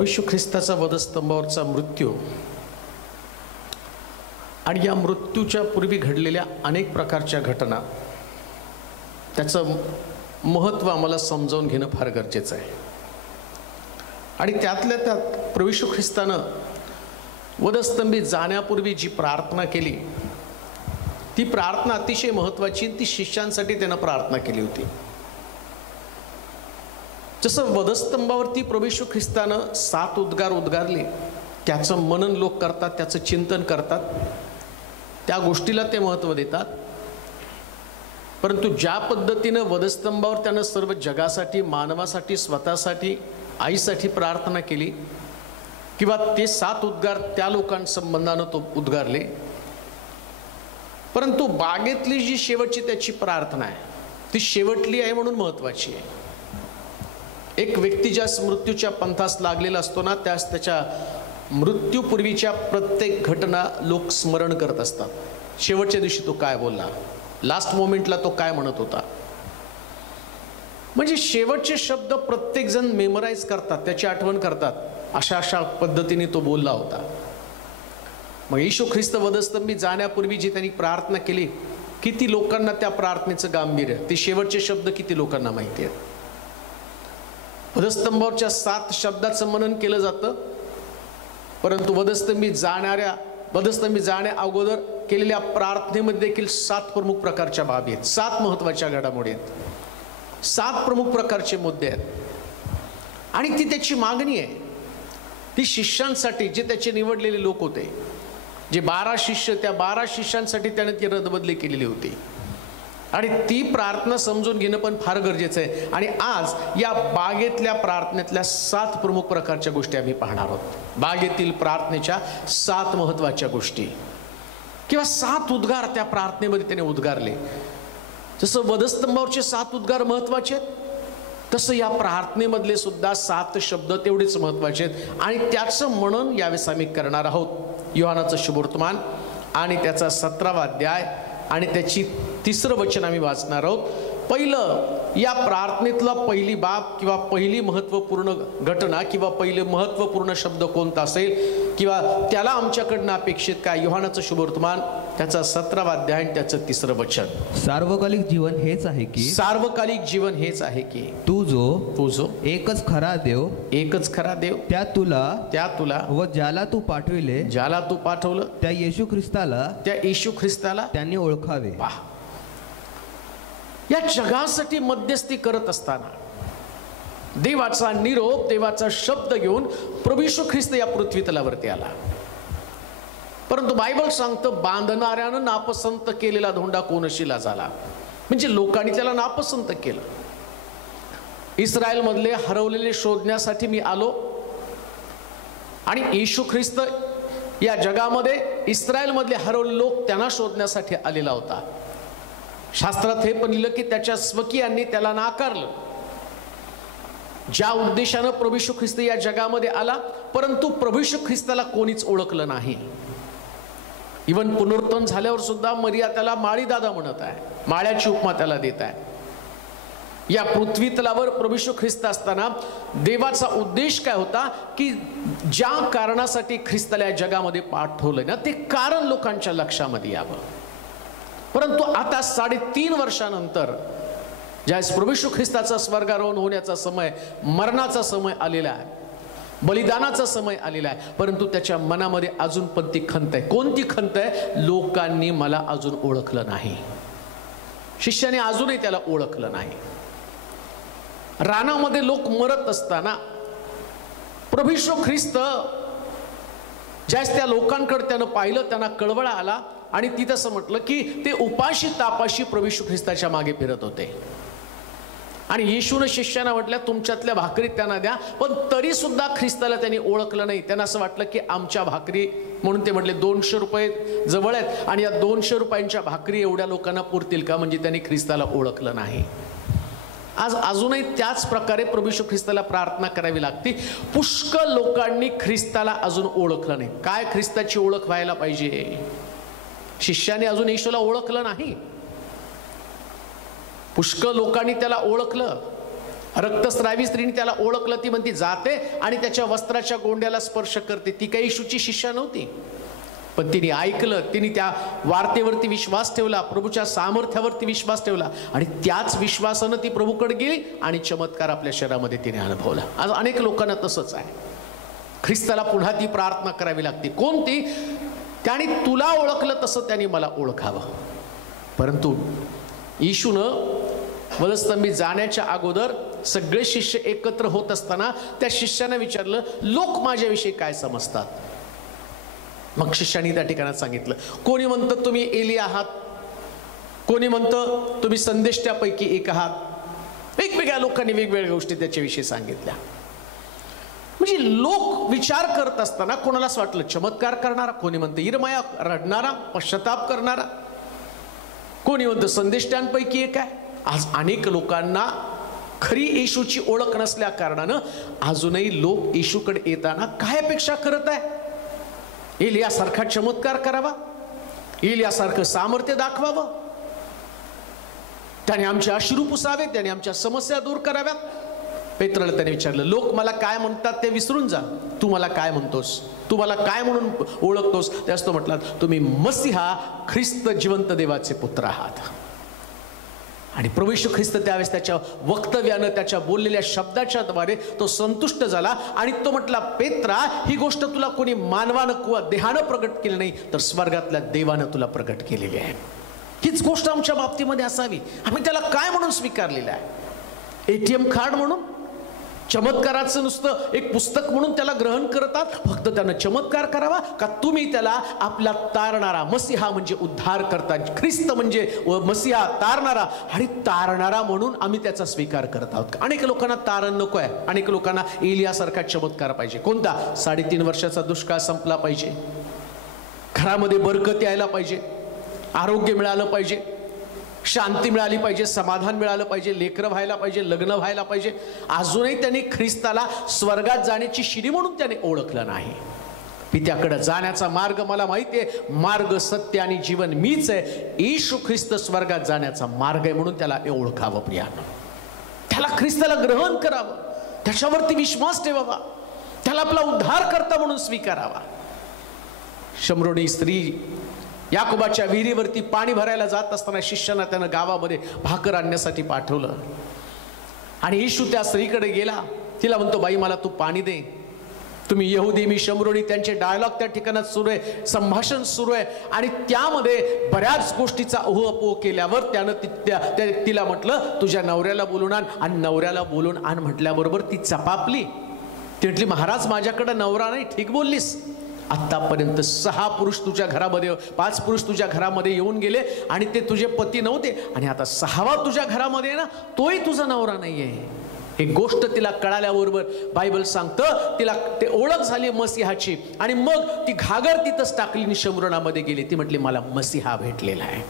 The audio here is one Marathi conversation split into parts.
प्रभू येशू ख्रिस्ताचा वधस्तंभावरचा मृत्यू आणि या मृत्यूच्या पूर्वी घडलेल्या अनेक प्रकारच्या घटना, त्याचं महत्त्व आम्हाला समजावून घेणं फार गरजेचं आहे. आणि त्यातल्या त्यात प्रभू येशू ख्रिस्तानं वधस्तंभी जाण्यापूर्वी जी प्रार्थना केली, ती प्रार्थना अतिशय महत्त्वाची. ती शिष्यांसाठी त्यानं प्रार्थना केली होती. जसं वधस्तंभावरती प्रभू येशू ख्रिस्तानं 7 उद्गार उद्गारले, त्याचं मनन लोक करतात, त्याचं चिंतन करतात, त्या गोष्टीला ते महत्त्व देतात. परंतु ज्या पद्धतीनं वधस्तंभावर त्यानं सर्व जगासाठी, मानवासाठी, स्वतःसाठी, आईसाठी प्रार्थना केली, किंवा ते 7 उद्गार त्या लोकांसंबंधानं तो उद्गारले, परंतु बागेतली जी शेवटची त्याची प्रार्थना आहे, ती शेवटली आहे म्हणून महत्त्वाची आहे. एक व्यक्ती ज्या मृत्यूच्या पंथास लागलेला असतो ना, त्याच्या मृत्यूपूर्वीच्या प्रत्येक घटना लोक स्मरण करत असतात. शेवटच्या दिवशी तो काय बोलला, लास्ट मोमेंटला तो काय म्हणत होता, म्हणजे शेवटचे शब्द प्रत्येकजण मेमराईज करतात, त्याची आठवण करतात. अशा पद्धतीने तो बोलला होता. मग येशू ख्रिस्त वधस्तंभी जाण्यापूर्वी जी त्यांनी प्रार्थना केली, किती लोकांना त्या प्रार्थनेचं गांभीर्य, ते शेवटचे शब्द किती लोकांना माहिती आहेत. वधस्तंभावरच्या 7 शब्दाचं मनन केलं जातं, परंतु वधस्तंभी जाण्या अगोदर केलेल्या प्रार्थनेमध्ये देखील 7 प्रमुख प्रकारच्या बाबी आहेत, 7 महत्त्वाच्या घडामोडी आहेत, 7 प्रमुख प्रकारचे मुद्दे आहेत. आणि ती त्याची मागणी आहे, ती शिष्यांसाठी, जे त्याचे निवडलेले लोक होते, जे 12 शिष्य, त्या 12 शिष्यांसाठी त्याने ती रदबदली केलेली होती. आणि ती प्रार्थना समजून घेणं पण फार गरजेचं आहे. आणि आज या बागेतल्या प्रार्थनेतल्या 7 प्रमुख प्रकारच्या गोष्टी आम्ही पाहणार आहोत. बागेतील प्रार्थनेच्या 7 महत्त्वाच्या गोष्टी, किंवा 7 उद्गार त्या प्रार्थनेमध्ये त्याने उद्गारले. जसं वधस्तंभावरचे 7 उद्गार महत्त्वाचे आहेत, तसं या प्रार्थनेमधले सुद्धा 7 शब्द तेवढेच महत्त्वाचे आहेत. आणि त्याचं मनन यावेळेस आम्ही करणार आहोत. योहानाचं शुभवर्तमान आणि त्याचा 17वा अध्याय आणि त्याची 3रं वचन आम्ही वाचणार आहोत. पहिलं, या प्रार्थनेतला पहिली बाब किंवा पहिली महत्त्वपूर्ण घटना किंवा पहिले महत्त्वपूर्ण शब्द कोणता असेल, किंवा त्याला आमच्याकडनं अपेक्षित काय. योहानाचं शुभवर्तमान त्याचा 17वा अध्याय आणि त्याचं 3रं वचन. सार्वकालिक जीवन हेच आहे की, सार्वकालिक जीवन हेच आहे की, तू जो एकच खरा देव, त्या तुला व ज्याला तू पाठवलं त्या येशू ख्रिस्ताला त्यांनी ओळखावे. या जगासाठी मध्यस्थी करत असताना देवाचा निरोप, देवाचा शब्द घेऊन प्रभू येशू ख्रिस्त या पृथ्वी तलावरती आला. परंतु बायबल सांगतं, बांधणाऱ्यानं नापसंत केलेला धोंडा कोनशीला झाला. म्हणजे लोकांनी त्याला नापसंत केलं. इस्रायल मधले हरवलेले शोधण्यासाठी मी आलो, आणि येशू ख्रिस्त या जगामध्ये इस्रायल मधले हरवलेले लोक त्यांना शोधण्यासाठी आलेला होता. शास्त्रात हे पण लिहिलं की त्याच्या स्वकीयांनी त्याला नाकारलं. ज्या उद्देशानं प्रभू येशू ख्रिस्त या जगामध्ये आला, परंतु प्रभू येशू ख्रिस्ताला कोणीच ओळखलं नाही. इवन पुनरुत्थान झाल्यावर सुद्धा मरिया त्याला माळी दादा म्हणत आहे, माळ्याची उपमा त्याला देत आहे. या पृथ्वी तलावर प्रभू येशू ख्रिस्त असताना देवाचा उद्देश काय होता, की ज्या कारणासाठी ख्रिस्ताला या जगामध्ये पाठवलंय ना, ते कारण लोकांच्या लक्षामध्ये यावं. परंतु आता 3.5 वर्षानंतर ज्यावेळेस प्रभू येशू ख्रिस्ताचा स्वर्गारोहण होण्याचा समय, मरणाचा समय आलेला आहे, बलिदानाचा समय आलेला आहे, परंतु त्याच्या मनामध्ये अजून पण ती खंत आहे. कोणती खंत आहे? लोकांनी मला अजून ओळखलं नाही. शिष्याने अजूनही त्याला ओळखलं नाही. रानामध्ये लोक मरत असताना प्रभू येशू ख्रिस्त ज्यावेळेस त्या लोकांकडे त्यानं पाहिलं, त्यांना कळवळा आला, आणि तिथं असं म्हटलं की ते उपाशी तापाशी प्रभू येशू ख्रिस्ताच्या मागे फिरत होते. आणि येशूने शिष्यांना म्हटलं, तुमच्यातल्या भाकरी त्यांना द्या. पण तरी सुद्धा ख्रिस्ताला त्यांनी ओळखलं नाही. त्यांना असं वाटलं की आमच्या भाकरी, म्हणून ते म्हटले 200 रुपये जवळ आहेत, आणि या 200 रुपयांच्या भाकरी एवढ्या लोकांना पुरतील का? म्हणजे त्यांनी ख्रिस्ताला ओळखलं नाही. आज अजूनही त्याच प्रकारे प्रभू येशू ख्रिस्ताला प्रार्थना करावी लागते. पुष्कळ लोकांनी ख्रिस्ताला अजून ओळखलं नाही. काय ख्रिस्ताची ओळख व्हायला पाहिजे? शिष्याने अजून येशूला ओळखलं नाही. पुष्कळ लोकांनी त्याला ओळखलं, रक्तस्रावी स्त्रीने त्याला ओळखलं, ती म्हणती जाते आणि त्याच्या वस्त्राच्या गोंड्याला स्पर्श करते. ती काही येशूची शिष्या नव्हती, पण तिने ऐकलं, तिने त्या वार्तेवरती विश्वास ठेवला, प्रभूच्या सामर्थ्यावरती विश्वास ठेवला आणि त्याच विश्वासानं ती प्रभूकडे गेली आणि चमत्कार आपल्या शरीरामध्ये तिने अनुभवला. आज अनेक लोकांना तसंच आहे. ख्रिस्ताला पुन्हा ती प्रार्थना करावी लागते. कोणती? त्याने तुला ओळखलं तसं त्याने मला ओळखावं. परंतु येशूनं वधस्तंभी जाण्याच्या अगोदर सगळे शिष्य एकत्र होत असताना त्या शिष्याने विचारलं, लोक माझ्याविषयी काय समजतात? मग शिष्याने त्या ठिकाणात सांगितलं, कोणी म्हणतं तुम्ही एलिया आहात, कोणी म्हणतं तुम्ही संदेष्टापैकी एक आहात. वेगवेगळ्या लोकांनी वेगवेगळ्या गोष्टी त्याच्याविषयी सांगितल्या. म्हणजे लोक विचार करत असताना कोणाला असं वाटलं चमत्कार करणारा, कोणी म्हणतं इरमाया रडणारा, पश्चाताप करणारा, कोणी म्हणतं संदेष्टांपैकी एक आहे. आज अनेक लोकांना खरी येशूची ओळख नसल्या कारणानं अजूनही लोक येशूकडे येताना काय अपेक्षा करत आहे? एलियासारखा चमत्कार करावा, एलियासारखं सामर्थ्य दाखवावं, त्याने आमचे अश्रू पुसावे, त्याने आमच्या समस्या दूर कराव्यात. पेत्राला त्याने विचारलं, लोक मला काय म्हणतात ते विसरून जा, तू मला काय म्हणतोस, तू मला काय म्हणून ओळखतोस? त्यास तो म्हटला, तुम्ही मसीहा ख्रिस्त जिवंत देवाचे पुत्र आहात. आणि प्रभू येशू ख्रिस्त त्यावेळेस त्याच्या वक्तव्यानं, त्याच्या बोललेल्या शब्दाच्या द्वारे तो संतुष्ट झाला आणि तो म्हटला, पेत्रा, ही गोष्ट तुला कोणी मानवानं किंवा देहानं प्रगट केली नाही, तर स्वर्गातल्या देवानं तुला प्रगट केलेली आहे. हीच गोष्ट आमच्या बाबतीमध्ये असावी. आम्ही त्याला काय म्हणून स्वीकारलेलं आहे? ATM कार्ड म्हणून? चमत्काराचं नुसतं एक पुस्तक म्हणून त्याला ग्रहण करतात? फक्त त्यानं चमत्कार करावा का तुम्ही त्याला आपला तारणारा, मसीहा म्हणजे उद्धार करता, ख्रिस्त म्हणजे मसीहा तारणारा आणि तारणारा म्हणून आम्ही त्याचा स्वीकार करत आहोत? अनेक लोकांना तारण नको आहे. अनेक लोकांना एलियासारखा चमत्कार पाहिजे. कोणता? 3.5 वर्षाचा दुष्काळ संपला पाहिजे, घरामध्ये बरकत यायला पाहिजे, आरोग्य मिळालं पाहिजे, शांती मिळाली पाहिजे, समाधान मिळालं पाहिजे, लेकरं व्हायला पाहिजे, लग्न व्हायला पाहिजे. अजूनही त्यांनी ख्रिस्ताला स्वर्गात जाण्याची शिडी म्हणून त्याने ओळखलं नाही. पित्याकडे जाण्याचा मार्ग मला माहिती आहे, मार्ग, सत्य आणि जीवन मीच आहे. येशू ख्रिस्त स्वर्गात जाण्याचा मार्ग आहे म्हणून त्याला ओळखावं प्रियानं. त्याला ख्रिस्ताला ग्रहण करावं, त्याच्यावरती विश्वास ठेवावा, त्याला आपला उद्धार करता म्हणून स्वीकारावा. शमरोनी स्त्री याकोबाच्या विहिरीवरती पाणी भरायला जात असताना शिष्यानं त्यानं गावामध्ये भाकर आणण्यासाठी पाठवलं आणि येशू त्या स्त्रीकडे गेला. तिला म्हणतो, बाई मला तू पाणी दे. तुम्ही यहुदी, मी शमरोनी, त्यांचे डायलॉग त्या ठिकाणात सुरू आहे, संभाषण सुरू आहे आणि त्यामध्ये बऱ्याच गोष्टीचा उहापोह केल्यावर त्यानं तिला म्हटलं, तुझ्या नवऱ्याला बोलून आण. आणि नवऱ्याला बोलून आण म्हटल्याबरोबर ती चपापली. ती म्हटली, महाराज माझ्याकडे नवरा नाही. ठीक बोललीस. आतापर्यंत 6 पुरुष तुझ्या घरामध्ये, 5 पुरुष तुझ्या घरामध्ये येऊन गेले आणि ते तुझे पती नव्हते आणि आता 6वा तुझ्या घरामध्ये ना, तोही तुझा नवरा नाहीये. ही गोष्ट तिला कळाल्याबरोबर बायबल सांगतं तिला ते ओळख झाली मसीहाची आणि मग ती घागर तिथंच टाकली आणि शमरोनामध्ये गेली. ती म्हटली, मला मसीहा भेटलेला आहे.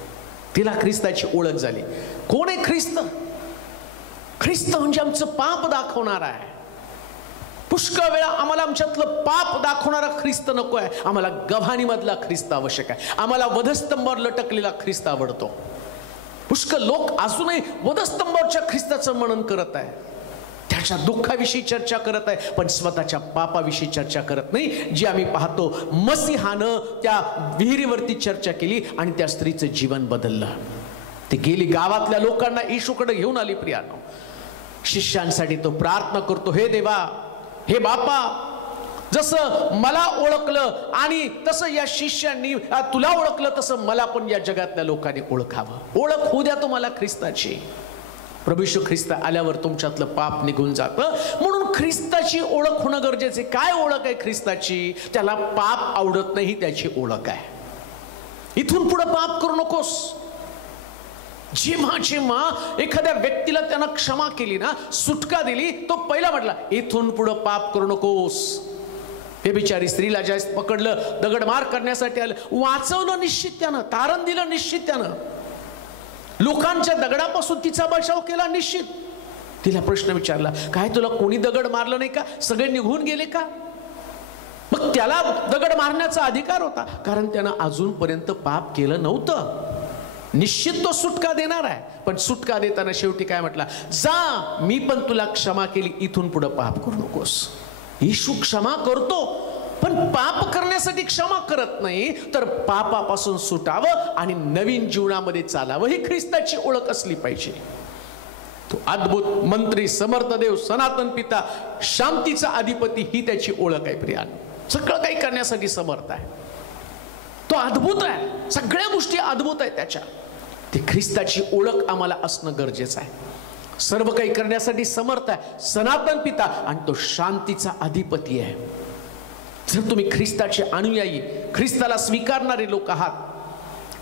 तिला ख्रिस्ताची ओळख झाली. कोण आहे ख्रिस्त? ख्रिस्त म्हणजे आमचं पाप दाखवणार आहे. पुष्कळ वेळा आम्हाला आमच्यातलं पाप दाखवणारा ख्रिस्त नको आहे, आम्हाला गव्हाणीमधला ख्रिस्त आवश्यक आहे. आम्हाला वधस्तंभावर लटकलेला ख्रिस्त आवडतो. पुष्कळ लोक अजूनही वधस्तंभावरच्या ख्रिस्ताचं मनन करत आहे, त्याच्या दुःखाविषयी चर्चा करत आहे, पण स्वतःच्या पापाविषयी चर्चा करत नाही. जी आम्ही पाहतो, मसीहानं त्या विहिरीवरती चर्चा केली आणि त्या स्त्रीचं जीवन बदललं. ती गेली, गावातल्या लोकांना येशूकडे घेऊन आली. प्रियानो, शिष्यांसाठी तो प्रार्थना करतो, हे देवा, हे बापा, जसं मला ओळखलं आणि तसं या शिष्यांनी तुला ओळखलं, तसं मला पण या जगातल्या लोकांनी ओळखावं. ओळख होऊ द्या तुम्हाला ख्रिस्ताची. प्रभू येशू ख्रिस्त आल्यावर तुमच्यातलं पाप निघून जातं. म्हणून ख्रिस्ताची ओळख होणं गरजेचे. काय ओळख आहे ख्रिस्ताची? त्याला पाप आवडत नाही, त्याची ओळख आहे. इथून पुढे पाप करू नकोस. जेव्हा जेव्हा एखाद्या व्यक्तीला त्यानं क्षमा केली ना, सुटका दिली, तो पहिला म्हटला, इथून पुढे पाप करू नकोस. हे बिचारी स्त्रीला ज्या पकडलं, दगडमार करण्यासाठी आलं, वाचवलं निश्चित त्यानं, तारण दिलं निश्चित त्यानं, लोकांच्या दगडापासून तिचा बचाव केला निश्चित. तिला प्रश्न विचारला, काय तुला कोणी दगड मारलं नाही का? सगळे निघून गेले का? मग त्याला दगड मारण्याचा अधिकार होता, कारण त्यानं अजूनपर्यंत पाप केलं नव्हतं. निश्चित तो सुटका देणार आहे, पण सुटका देताना शेवटी काय म्हटला, जा मी पण तुला क्षमा केली, इथून पुढे पाप करू नकोस. येशू क्षमा करतो, पण पाप करण्यासाठी क्षमा करत नाही, तर पापापासून सुटावं आणि नवीन जीवनामध्ये चालावं, ही ख्रिस्ताची ओळख असली पाहिजे. तो अद्भुत मंत्री, समर्थ देव, सनातन पिता, शांतीचा अधिपती, ही त्याची ओळख आहे प्रियानो. सगळं काही करण्यासाठी समर्थ आहे, तो अद्भुत आहे, सगळ्या गोष्टी अद्भुत आहेत त्याच्या. ती ख्रिस्ताची ओळख आम्हाला असणं गरजेचं आहे. सर्व काही करण्यासाठी समर्थ आहे, सनातन पिता, आणि तो शांतीचा अधिपती आहे. जर तुम्ही ख्रिस्ताचे अनुयायी, ख्रिस्ताला स्वीकारणारे लोक आहात,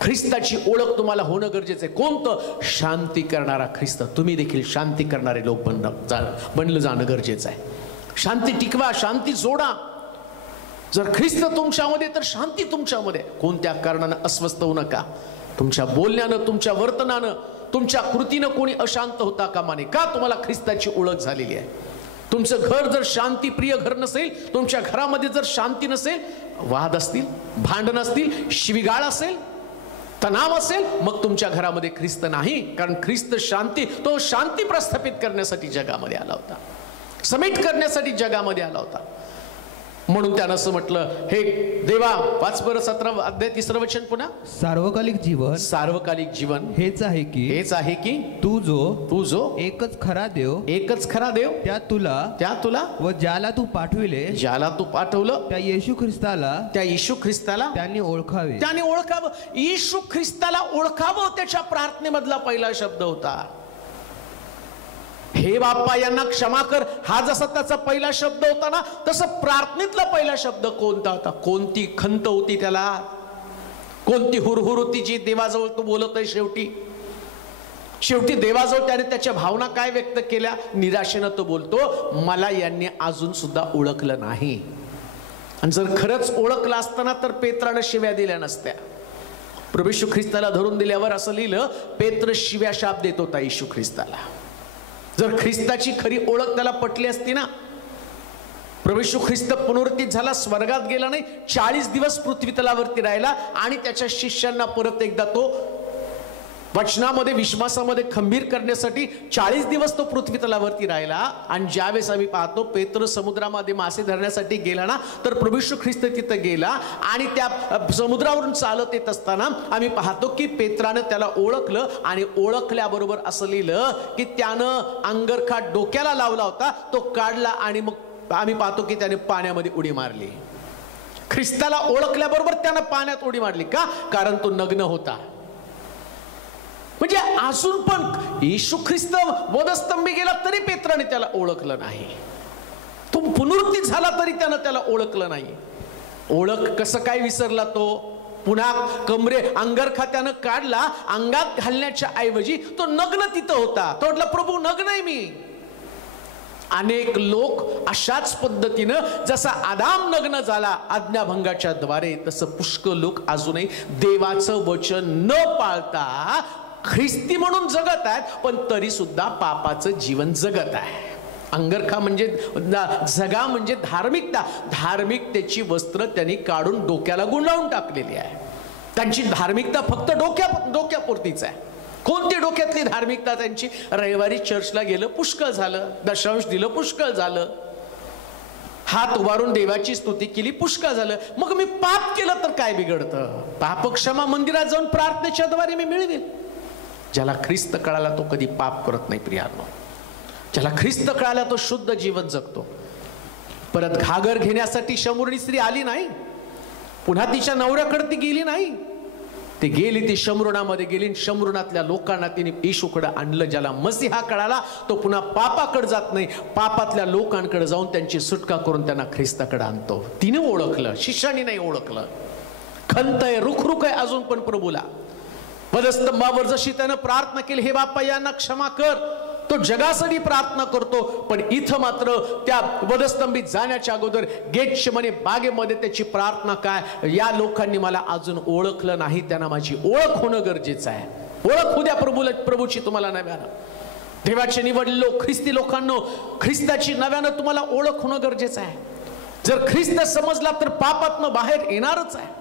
ख्रिस्ताची ओळख तुम्हाला होणं गरजेचं आहे. कोणतं? शांती करणारा ख्रिस्त. तुम्ही देखील शांती करणारे लोक बनलं जाणं गरजेचं आहे. शांती टिकवा, शांती जोडा. जर ख्रिस्त तुमच्यामध्ये, तर शांती तुमच्यामध्ये. कोणत्या कारणानं अस्वस्थ होऊ नका. तुमच्या बोलण्यानं, तुमच्या वर्तनानं, तुमच्या कृतीनं कोणी अशांत होता कामा नये. का? तुम्हाला ख्रिस्ताची ओळख झालेली आहे. तुमचं घर जर शांतीप्रिय घर नसेल, तुमच्या घरामध्ये जर शांती नसेल, वाद असतील, भांडण असतील, शिवीगाळ असेल, तणाव असेल, मग तुमच्या घरामध्ये ख्रिस्त नाही. कारण ख्रिस्त शांती, तो शांती प्रस्थापित करण्यासाठी जगामध्ये आला होता, समेट करण्यासाठी जगामध्ये आला होता. म्हणून त्यानं असं म्हटलं, हे देवा, 5:17 अध्याय 3 वचन पुन्हा, सार्वकालिक जीवन, सार्वकालिक जीवन हेच आहे की तू जो एकच खरा देव, त्या तुला व ज्याला तू पाठवलं, त्या येशू ख्रिस्ताला त्यांनी ओळखावं. येशू ख्रिस्ताला ओळखावं, त्याच्या प्रार्थनेमधला पहिला शब्द होता. हे बाप्पा यांना क्षमा कर, हा जसा त्याचा पहिला शब्द होता ना, तसं प्रार्थनेतला पहिला शब्द कोणता होता? कोणती खंत होती त्याला, कोणती हुरहुर होती जी देवाजवळ तो बोलत आहे. शेवटी देवाजवळ त्याने त्याच्या भावना काय व्यक्त केल्या? निराशेनं तो बोलतो, मला यांनी अजून सुद्धा ओळखलं नाही. आणि जर खरंच ओळखलं असताना तर पेत्रानं शिव्या दिल्या नसत्या. प्रभू येशू ख्रिस्ताला धरून दिल्यावर असं लिहिलं, पेत्र शिव्या शाप देत होता येशू ख्रिस्ताला. जर ख्रिस्ताची खरी ओळख त्याला पटली असती ना, प्रभू येशू ख्रिस्त पुनरुत्थित झाला, स्वर्गात गेला नाही, 40 दिवस पृथ्वी तलावरती राहिला, आणि त्याच्या शिष्यांना परत एकदा तो वचनामध्ये, विश्वासामध्ये खंबीर करण्यासाठी 40 दिवस तो पृथ्वी तलावरती राहिला. आणि ज्यावेळेस आम्ही पाहतो पेत्र समुद्रामध्ये मासे धरण्यासाठी गेला ना, तर प्रभू येशू ख्रिस्त तिथं गेला, आणि त्या समुद्रावरून चालत येत असताना आम्ही पाहतो की पेत्रानं त्याला ओळखलं, आणि ओळखल्याबरोबर असं लिहिलं की त्यानं अंगरखा डोक्याला लावला होता, तो काढला, आणि मग आम्ही पाहतो की त्याने पाण्यामध्ये उडी मारली. ख्रिस्ताला ओळखल्याबरोबर त्यानं पाण्यात उडी मारली. का? कारण तो नग्न होता. म्हणजे अजून पण येशू ख्रिस्त वधस्तंभी गेला तरी पेत्राने त्याला ओळखलं नाही. तो पुनरुत्थित झाला तरी त्यानं त्याला ओळखलं नाही. ओळख कसं काय विसरला तो? पुन्हा अंगरखा त्यानं काढला, अंगात घालण्याच्या ऐवजी तो नग्न तिथं होता. तो म्हटला, प्रभू नग्न आहे मी. अनेक लोक अशाच पद्धतीनं जसा आदाम नग्न झाला आज्ञाभंगाच्या द्वारे, तसं पुष्कळ लोक अजूनही देवाचं वचन न पाळता ख्रिस्ती म्हणून जगत आहेत, पण तरी सुद्धा पापाचं जीवन जगत आहे. अंगरखा म्हणजे जगा म्हणजे धार्मिकता. धार्मिकतेची वस्त्र त्यांनी काढून डोक्याला गुंडाळून टाकलेली आहे. त्यांची धार्मिकता फक्त डोक्यापुरतीच आहे. कोणती डोक्यातली धार्मिकता त्यांची? रविवारी चर्चला गेलं पुष्कळ झालं, दशांश दिलं पुष्कळ झालं, हात उभारून देवाची स्तुती केली पुष्कळ झालं. मग मी पाप केलं तर काय बिघडतं? पापक्षमा मंदिरात जाऊन प्रार्थनेच्या द्वारे मी मिळवेल. ज्याला ख्रिस्त कळाला तो कधी पाप करत नाही प्रियानो. ज्याला ख्रिस्त कळाला तो शुद्ध जीवन जगतो. परत घागर घेण्यासाठी शमूरणी स्त्री आली नाही, पुन्हा तिच्या नवऱ्याकडे ती गेली नाही. ती गेली, ती शमरुणामध्ये गेली, शमरुणातल्या लोकांना तिने येशूकडे आणलं. ज्याला मसीहा कळाला तो पुन्हा पापाकडे जात नाही, पापातल्या लोकांकडे जाऊन त्यांची सुटका करून त्यांना ख्रिस्ताकडे आणतो. तिने ओळखलं, शिष्याने नाही ओळखलं. खंत आहे, रुखरुख आहे अजून पण प्रभूला. वधस्तंभावर जशी त्यानं प्रार्थना केली, हे बाप्पा यांना क्षमा कर, तो जगासाठी प्रार्थना करतो. पण इथं मात्र त्या वधस्तंभीत जाण्याच्या अगोदर गेटशेमने बागेमध्ये त्याची प्रार्थना काय? या लोकांनी मला अजून ओळखलं नाही, त्यांना माझी ओळख होणं गरजेचं आहे. ओळख उद्या प्रभूची तुम्हाला नव्यानं. देवाचे निवडलो ख्रिस्ती लोकांनो, ख्रिस्ताची नव्यानं तुम्हाला ओळख होणं गरजेचं आहे. जर ख्रिस्त समजला तर पापातनं बाहेर येणारच आहे.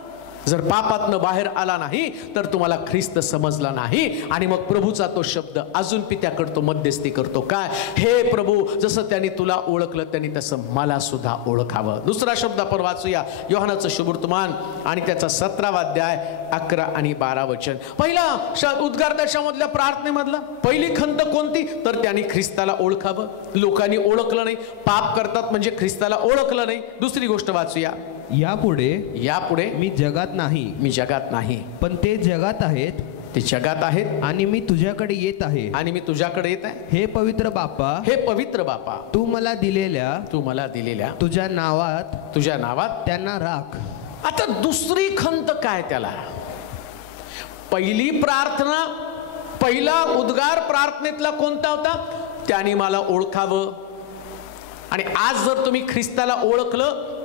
जर पापातनं बाहेर आला नाही तर तुम्हाला ख्रिस्त समजला नाही. आणि मग प्रभूचा तो शब्द अजून पित्याकडे तो मध्यस्थी करतो, काय, हे प्रभू, जसं त्यांनी तुला ओळखलं त्यांनी तसं मला सुद्धा ओळखावं. दुसरा शब्द आपण वाचूया, योहानाचं शुभवर्तमान आणि त्याचा 17वा अध्याय 11 आणि 12 वचन. पहिला उद्गार त्याच्यामधल्या प्रार्थनेमधला पहिली खंत कोणती, तर त्यांनी ख्रिस्ताला ओळखावं. लोकांनी ओळखलं नाही, पाप करतात म्हणजे ख्रिस्ताला ओळखलं नाही. दुसरी गोष्ट वाचूया, यापुढे मी जगात नाही, पण ते जगात आहेत आणि मी तुझ्याकडे येत आहे. हे पवित्र बापा, तू मला दिलेल्या तुझ्या नावात त्यांना राख. आता दुसरी खंत काय त्याला, पहिली प्रार्थना, पहिला उद्गार प्रार्थनेतला कोणता होता, त्याने मला ओळखावं. आणि आज जर तुम्ही ख्रिस्ताला ओळखलं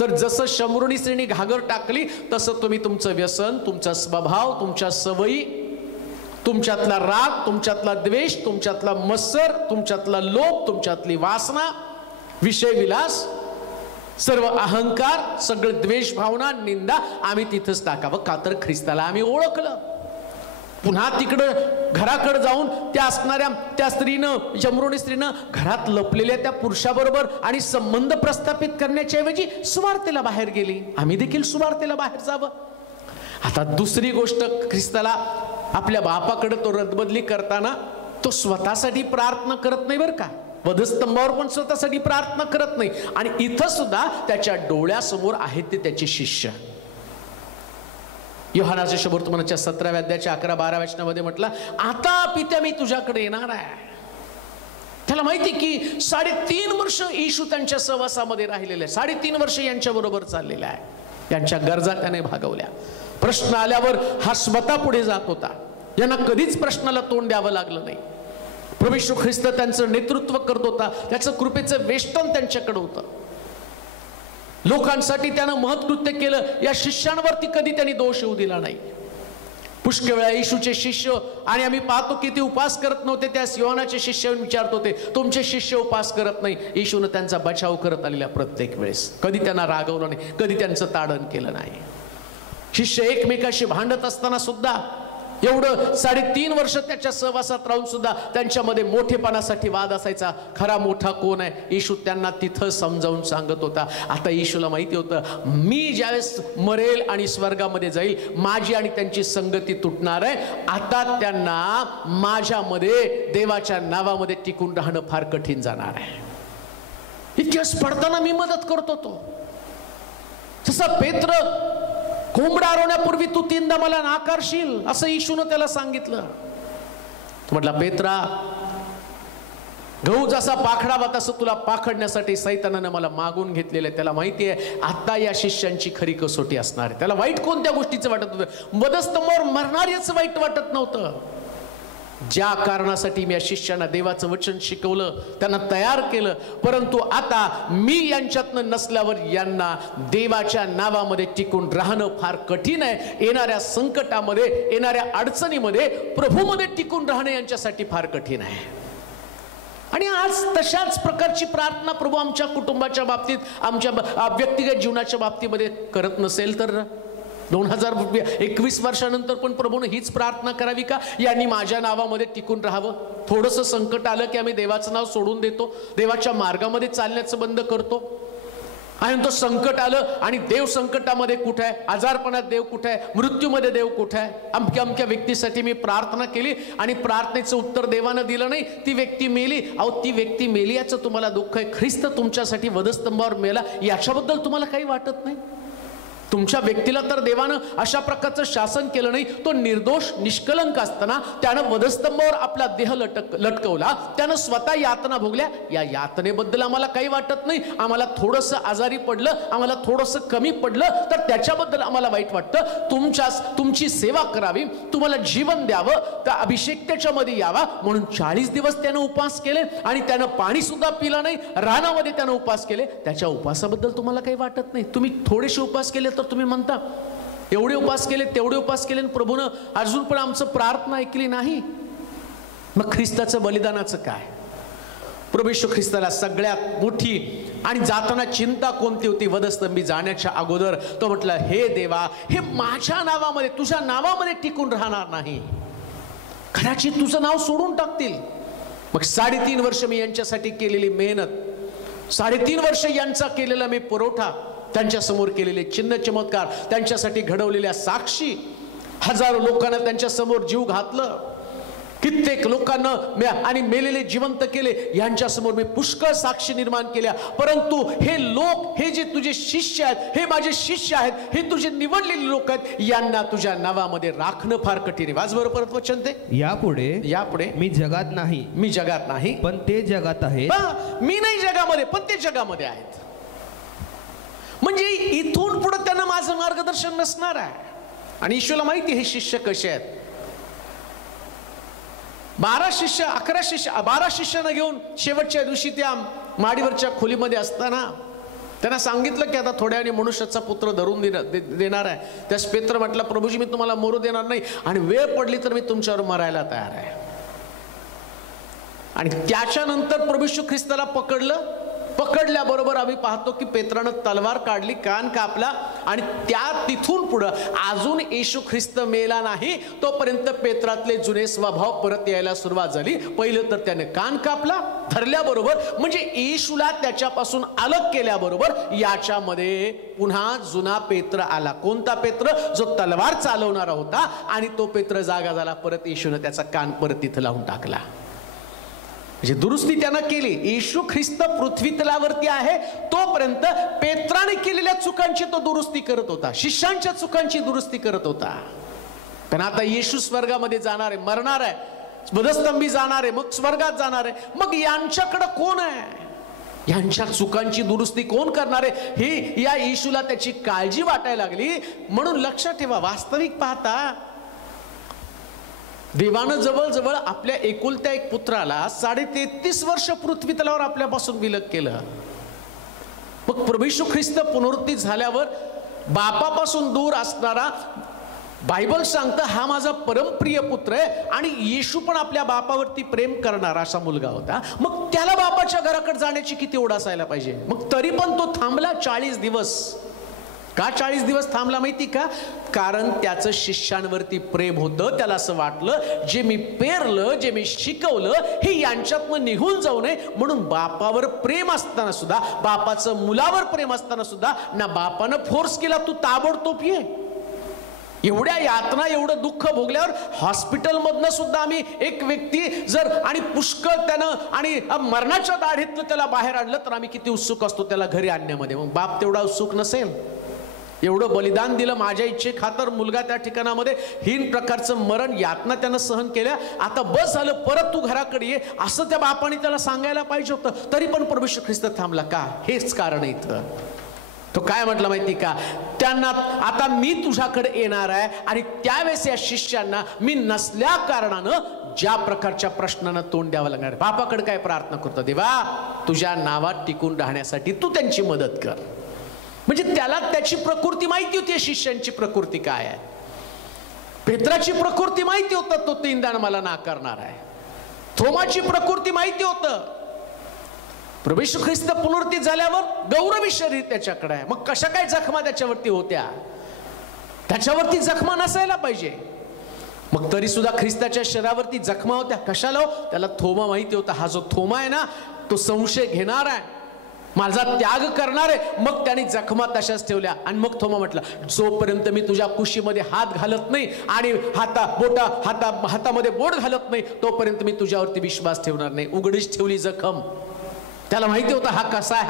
तर जसं शमरुनी स्त्रीने घागर टाकली तसं तुम्ही तुमचं व्यसन, तुमचा स्वभाव, तुमच्या सवयी, तुमच्यातला राग, तुमच्यातला द्वेष, तुमच्यातला मत्सर, तुमच्यातला लोभ, तुमच्यातली वासना, विषय विलास, सर्व अहंकार, सगळं द्वेष भावना, निंदा आम्ही तिथंच टाकावं. का तर ख्रिस्ताला आम्ही ओळखलं. पुन्हा तिकडं घराकडे जाऊन त्या असणाऱ्या त्या स्त्रीनं, शमरुनी स्त्रीनं घरात लपलेल्या त्या पुरुषाबरोबर आणि संबंध प्रस्थापित करण्याच्या ऐवजी सुवार्तेला बाहेर गेली. आम्ही देखील सुवार्तेला बाहेर जावं. आता दुसरी गोष्ट, ख्रिस्ताला आपल्या बापाकडे तो रदबदली करताना तो स्वतःसाठी प्रार्थना करत नाही बरं का, वधस्तंभावर पण स्वतःसाठी प्रार्थना करत नाही. आणि इथं सुद्धा त्याच्या डोळ्यासमोर आहेत ते त्याचे शिष्य. योहानाच्या शुभवर्तमानाच्या 17व्या अध्यायाच्या 11-12 वचनामध्ये म्हटलं, आता पित्या मी तुझ्याकडे येणार आहे. त्याला माहिती की 3.5 वर्ष येशू त्यांच्या सहवासामध्ये राहिलेले आहे, 3.5 वर्ष यांच्या बरोबर चाललेला आहे. यांच्या गरजा त्याने भागवल्या. प्रश्न आल्यावर हा स्वतः पुढे जात होता. यांना कधीच प्रश्नाला तोंड द्यावं लागलं नाही. प्रभू येशू ख्रिस्त त्यांचं नेतृत्व करत होता, त्याचं कृपेचं वेष्टन त्यांच्याकडे होतं. लोकांसाठी त्यानं महत्कृत्य केलं. या शिष्यांवरती कधी त्यांनी दोष येऊ दिला नाही. पुष्कळ वेळा येशूचे शिष्य, आणि आम्ही पाहतो की ते उपास करत नव्हते, त्या योहानाचे शिष्य विचारत होते, तुमचे शिष्य उपास करत नाही. येशूने त्यांचा बचाव करत आलेला प्रत्येक वेळेस. कधी त्यांना रागवलं नाही, कधी त्यांचं ताडण केलं नाही. शिष्य एकमेकाशी भांडत असताना सुद्धा, एवढं 3.5 वर्ष त्याच्या सहवासात राहून सुद्धा त्यांच्यामध्ये मोठेपणासाठी वाद असायचा. खरा मोठा कोण आहे, येशू त्यांना तिथं समजावून सांगत होता. आता येशूला माहिती होतं, मी ज्यावेळेस मरेल आणि स्वर्गामध्ये जाईल, माझी आणि त्यांची संगती तुटणार आहे. आता त्यांना माझ्यामध्ये, देवाच्या नावामध्ये टिकून राहणं फार कठीण जाणार आहे. इतिहास पडताना मी मदत करतो तो. तसा पेत्र, कोंबडा आरवण्यापूर्वी तू 3दा मला नाकारशील, असं येशूनं त्याला सांगितलं. तो म्हटला, पेत्रा, गहू जसा पाखडावा तसं तुला पाखडण्यासाठी सैतानानं मला मागून घेतलेलं आहे. त्याला माहिती आहे आता या शिष्यांची खरी कसोटी असणार आहे. त्याला वाईट कोणत्या गोष्टीचं वाटत होतं, वधस्तंभावर मरणार याचं वाईट वाटत नव्हतं. ज्या कारणासाठी मी या शिष्यांना देवाचं वचन शिकवलं, त्यांना तयार केलं, परंतु आता मी यांच्यातनं नसल्यावर यांना देवाच्या नावामध्ये टिकून राहणं फार कठीण आहे. येणाऱ्या संकटामध्ये, येणाऱ्या अडचणीमध्ये प्रभूमध्ये टिकून राहणं यांच्यासाठी फार कठीण आहे. आणि आज तशाच प्रकारची प्रार्थना प्रभू आमच्या कुटुंबाच्या बाबतीत, आमच्या व्यक्तिगत जीवनाच्या बाबतीमध्ये करत नसेल तर 2021 वर्षानंतर पण प्रभूने हीच प्रार्थना करावी का, यांनी माझ्या नावामध्ये टिकून राहावं. थोडंसं संकट आलं की आम्ही देवाचं नाव सोडून देतो, देवाच्या मार्गामध्ये चालण्याचं बंद करतो. आणि तो संकट आलं आणि देव संकटामध्ये कुठे आहे, आजारपणात देव कुठे आहे, मृत्यूमध्ये देव कुठे आहे. अमक्या अमक्या व्यक्तीसाठी मी प्रार्थना केली आणि प्रार्थनेचं उत्तर देवानं दिलं नाही, ती व्यक्ती मेली. अहो, ती व्यक्ती मेली याचं तुम्हाला दुःख आहे, ख्रिस्त तुमच्यासाठी वधस्तंभावर मेला याच्याबद्दल तुम्हाला काही वाटत नाही. तुमच्या व्यक्तीला तर देवानं अशा प्रकारचं शासन केलं नाही. तो निर्दोष निष्कलंक असताना त्यानं वधस्तंभावर आपला देह लटकवला, त्यानं स्वतः यातना भोगल्या. या यातनेबद्दल आम्हाला काही वाटत नाही. आम्हाला थोडंसं आजारी पडलं, आम्हाला थोडंसं कमी पडलं तर त्याच्याबद्दल आम्हाला वाईट वाटतं. तुमची सेवा करावी, तुम्हाला जीवन द्यावं, त्या अभिषेक त्याच्यामध्ये यावा म्हणून 40 दिवस त्यानं उपवास केले आणि त्यानं पाणी सुद्धा पिलं नाही, रानामध्ये त्यानं उपवास केले. त्याच्या उपवासाबद्दल तुम्हाला काही वाटत नाही. तुम्ही थोडेसे उपवास केले तर तुम्ही म्हणता एवढे उपवास केले, तेवढे उपवास केले, प्रभूनं अजून पण आमचं प्रार्थना ऐकली नाही. मग ख्रिस्ताचं बलिदानाचं काय? प्रभू येशू ख्रिस्ताला सगळ्यात मोठी आणि जाताना चिंता कोणती होती? वधस्तंभी जाण्याच्या अगोदर तो म्हटलं, हे देवा, हे माझ्या नावामध्ये, तुझ्या नावामध्ये टिकून राहणार नाही, कदाचित तुझं नाव सोडून टाकतील. मग 3.5 वर्ष मी यांच्यासाठी केलेली मेहनत, 3.5 वर्ष यांचा केलेला मी पुरवठा, त्यांच्या समोर केलेले चिन्ह चमत्कार, त्यांच्यासाठी घडवलेल्या साक्षी, हजारो लोकांना त्यांच्या समोर जीव घातलं, कित्येक लोकांना आणि मेलेले जिवंत केले, यांच्या समोर मी पुष्कळ साक्षी निर्माण केल्या. परंतु हे लोक, हे जे तुझे शिष्य आहेत, हे माझे शिष्य आहेत, हे तुझे निवडलेले लोक आहेत, यांना तुझ्या नावामध्ये राखणं फार कठीण आहे. वाच बरं परत वचन ते. यापुढे मी जगात नाही, पण ते जगात आहेत. मी नाही जगामध्ये, पण ते जगामध्ये आहेत. म्हणजे इथून पुढे त्यांना माझं मार्गदर्शन नसणार आहे. आणि ईश्वरला माहिती हे शिष्य कसे आहेत. 12 शिष्यांना घेऊन शेवटच्या दिवशी त्या माडीवरच्या खोलीमध्ये असताना त्यांना सांगितलं की आता थोड्या वेळाने मनुष्याचा पुत्र धरून देणार आहे. त्यास पेत्र म्हटलं, प्रभूजी मी तुम्हाला मरू देणार नाही, आणि वेळ पडली तर मी तुमच्यावर मरायला तयार आहे. आणि त्याच्यानंतर प्रभू येशू ख्रिस्ताला पकडल्याबरोबर आम्ही पाहतो की पेत्रानं तलवार काढली, कान कापला, आणि तिथून पुढं अजून येशू ख्रिस्त मेला नाही तोपर्यंत पेत्रातले जुने स्वभाव परत यायला सुरुवात झाली. पहिलं तर त्याने कान कापला धरल्याबरोबर, म्हणजे येशूला त्याच्यापासून अलग केल्याबरोबर याच्यामध्ये पुन्हा जुना पेत्र आला. कोणता पेत्र? जो तलवार चालवणारा होता, आणि तो पेत्र जागा झाला. परत येशूने त्याचा कान परत तिथं लावून टाकला. म्हणजे दुरुस्ती त्यानं केली. येशू ख्रिस्त पृथ्वी तलावरती आहे तोपर्यंत पेत्राने केलेल्या चुकांची तो दुरुस्ती करत होता, शिष्यांच्या चुकांची दुरुस्ती करत होता. पण आता येशू स्वर्गामध्ये जाणार आहे, मरणार आहे, वधस्तंभी जाणार आहे, मग स्वर्गात जाणार आहे. मग यांच्याकडे कोण आहे? यांच्या चुकांची दुरुस्ती कोण करणार आहे? ही या येशूला त्याची काळजी वाटायला लागली. म्हणून लक्षात ठेवा, वास्तविक पाहता देवानं जवळजवळ आपल्या एकुलत्या एक पुत्राला 33.5 वर्ष पृथ्वी तलावर आपल्यापासून विलग केलं. मग प्रभू येशू ख्रिस्त पुनरुत्थित झाल्यावर बापापासून दूर असणारा, बायबल सांगतं हा माझा परमप्रिय पुत्र आहे, आणि येशू पण आपल्या बापावरती प्रेम करणारा असा मुलगा होता. मग त्याला बापाच्या घराकडे जाण्याची किती ओढ असायला पाहिजे. मग तरी पण तो थांबला 40 दिवस. का 40 दिवस थांबला माहिती का? कारण त्याचं शिष्यांवरती प्रेम होतं. त्याला असं वाटलं, जे मी पेरलं, जे मी शिकवलं, हे यांच्यातनं निघून जाऊ नये. म्हणून बापावर प्रेम असताना सुद्धा, बापाचं मुलावर प्रेम असताना सुद्धा, ना बापानं फोर्स केला तू ताबडतोब ये. एवढ्या यातना, एवढं दुःख भोगल्यावर हॉस्पिटलमधनं सुद्धा आम्ही एक व्यक्ती जर, आणि पुष्कळ त्यानं आणि मरणाच्या दाढीतनं त्याला बाहेर आणलं तर आम्ही किती उत्सुक असतो त्याला घरी आणण्यामध्ये. मग बाप तेवढा उत्सुक नसेल. एवढं बलिदान दिलं माझ्या इच्छे खातर, मुलगा त्या ठिकाणामध्ये हीन प्रकारचं मरण, यातना त्यानं सहन केल्या. आता बस झालं, परत तू घराकडे ये, असं त्या बापाने त्याला सांगायला पाहिजे होतं. तरी पण प्रभू येशू ख्रिस्त थांबला. का? हेच कारण इथं. तो काय म्हटलं माहिती का? त्यांना आता मी तुझ्याकडे येणार आहे, आणि त्यावेळेस या शिष्यांना मी नसल्या कारणानं ज्या प्रकारच्या प्रश्नांना तोंड द्यावं लागणार. बापाकडे काय प्रार्थना करतो? देवा, तुझ्या नावात टिकून राहण्यासाठी तू त्यांची मदत कर. म्हणजे त्याला त्याची प्रकृती माहिती होती, शिष्यांची प्रकृती काय आहे. पेत्राची प्रकृती माहिती होतं, तो 3दा मला नाकारणार आहे. थोमाची प्रकृती माहिती होतं. प्रभू येशू ख्रिस्त पुनरुत्थित झाल्यावर गौरवी शरीर त्याच्याकडे आहे. मग कशा काय जखमा त्याच्यावरती होत्या? त्याच्यावरती जखमा नसायला पाहिजे. मग तरी सुद्धा ख्रिस्ताच्या शरीरावरती जखमा होत्या. कशाला? त्याला थोमा माहिती होता, हा जो थोमा आहे ना, तो संशय घेणार आहे, माझा त्याग करणार आहे. मग त्याने जखमा तशाच ठेवल्या. आणि मग थोमा म्हटलं, जोपर्यंत मी तुझ्या कुशीमध्ये हात घालत नाही आणि हातामध्ये बोट घालत नाही, तोपर्यंत मी तुझ्यावरती विश्वास ठेवणार नाही. उघडीच ठेवली जखम. त्याला माहिती होता हा कसा आहे,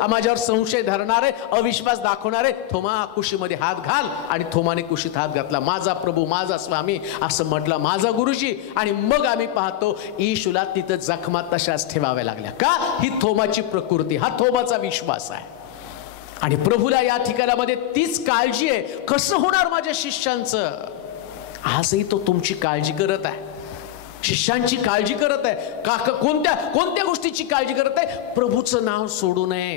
हा माझ्यावर संशय धरणार आहे, अविश्वास दाखवणार आहे. थोमा, कुशीमध्ये हात घाल. आणि थोमाने कुशीत हात घातला. माझा प्रभू, माझा स्वामी असं म्हटलं, माझा गुरुजी. आणि मग आम्ही पाहतो येशूला तिथं जखमा तशाच ठेवाव्या लागल्या. का? ही थोमाची प्रकृती, हा थोमाचा विश्वास आहे. आणि प्रभूला या ठिकाणामध्ये तीच काळजी आहे. कसं होणार माझ्या शिष्यांचं? आजही तो तुमची काळजी करत आहे, शिष्यांची काळजी करत आहे. का? कोणत्या गोष्टीची काळजी करत आहे? प्रभूचं नाव सोडू नये.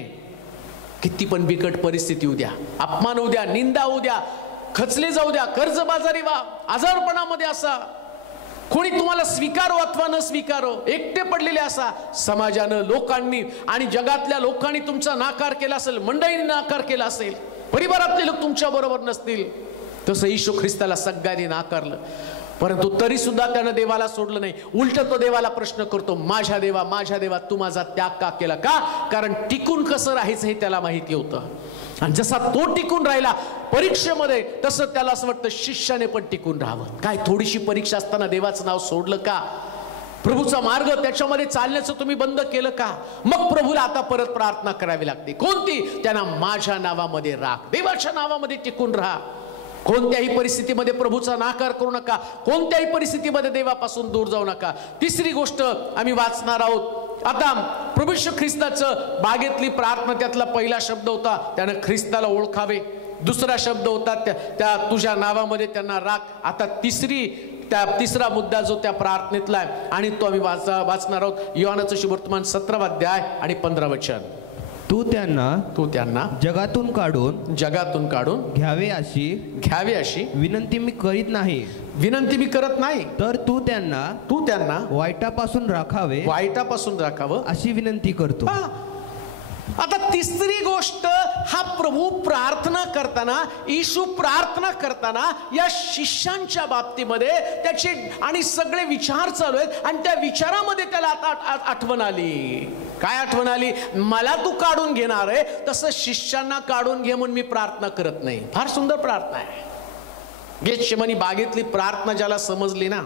किती पण बिकट परिस्थिती होऊ द्या, अपमान होऊ द्या, निंदा होऊ द्या, खचले जाऊ द्या, कर्जबाजारी व्हा, आजारपणामध्ये असा, कोणी तुम्हाला स्वीकारो अथवा न स्वीकारो, एकटे पडलेले असा, समाजानं, लोकांनी आणि जगातल्या लोकांनी तुमचा नाकार केला असेल, मंडळींनी नाकार केला असेल, परिवारातले लोक तुमच्या बरोबर नसतील, तसं येशू ख्रिस्ताला सगळ्यांनी नाकारलं. परंतु तरी सुद्धा त्यानं देवाला सोडलं नाही. उलट तो देवाला प्रश्न करतो, माझ्या देवा तू माझा त्याग का केला? का? कारण टिकून कसं राहायचं हे त्याला माहिती होतं. आणि जसा तो टिकून राहिला परीक्षेमध्ये, तसं त्याला असं वाटतं शिष्याने पण टिकून राहावं. काय थोडीशी परीक्षा असताना देवाचं नाव सोडलं का? प्रभूचा मार्ग त्याच्यामध्ये चालण्याचं तुम्ही बंद केलं का? मग प्रभूला आता परत प्रार्थना करावी लागते. कोणती? त्यांना माझ्या नावामध्ये राख, देवाच्या नावामध्ये टिकून राहा. कोणत्याही परिस्थितीमध्ये प्रभूचा नाकार करू नका, कोणत्याही परिस्थितीमध्ये देवापासून दूर जाऊ नका. तिसरी गोष्ट आम्ही वाचणार आहोत आता. प्रभू येशू ख्रिस्ताचं बागेतली प्रार्थना, त्यातला पहिला शब्द होता त्यानं ख्रिस्ताला ओळखावे. दुसरा शब्द होता त्या तुझ्या नावामध्ये त्यांना राख. आता तिसरा मुद्दा जो त्या प्रार्थनेतला आहे आणि तो आम्ही वाचणार आहोत. योहानाचं शुभवर्तमान 17 अध्याय आणि 15 वचन. तू त्यांना जगातून काढून घ्यावे अशी विनंती मी करीत नाही, तर तू त्यांना वाईटापासून राखावं अशी विनंती करतो. आता तिसरी गोष्ट, हा प्रभू प्रार्थना करताना, येशू प्रार्थना करताना या शिष्यांच्या बाबतीमध्ये त्याचे आणि सगळे विचार चालू आहेत आणि त्या विचारामध्ये त्याला आता आठवण आली. काय आठवण आली? मला तू काढून घेणार आहे, तसं शिष्यांना काढून घे म्हणून मी प्रार्थना करत नाही. फार सुंदर प्रार्थना आहे. गेतशेमनी बागेतली प्रार्थना ज्याला समजली ना,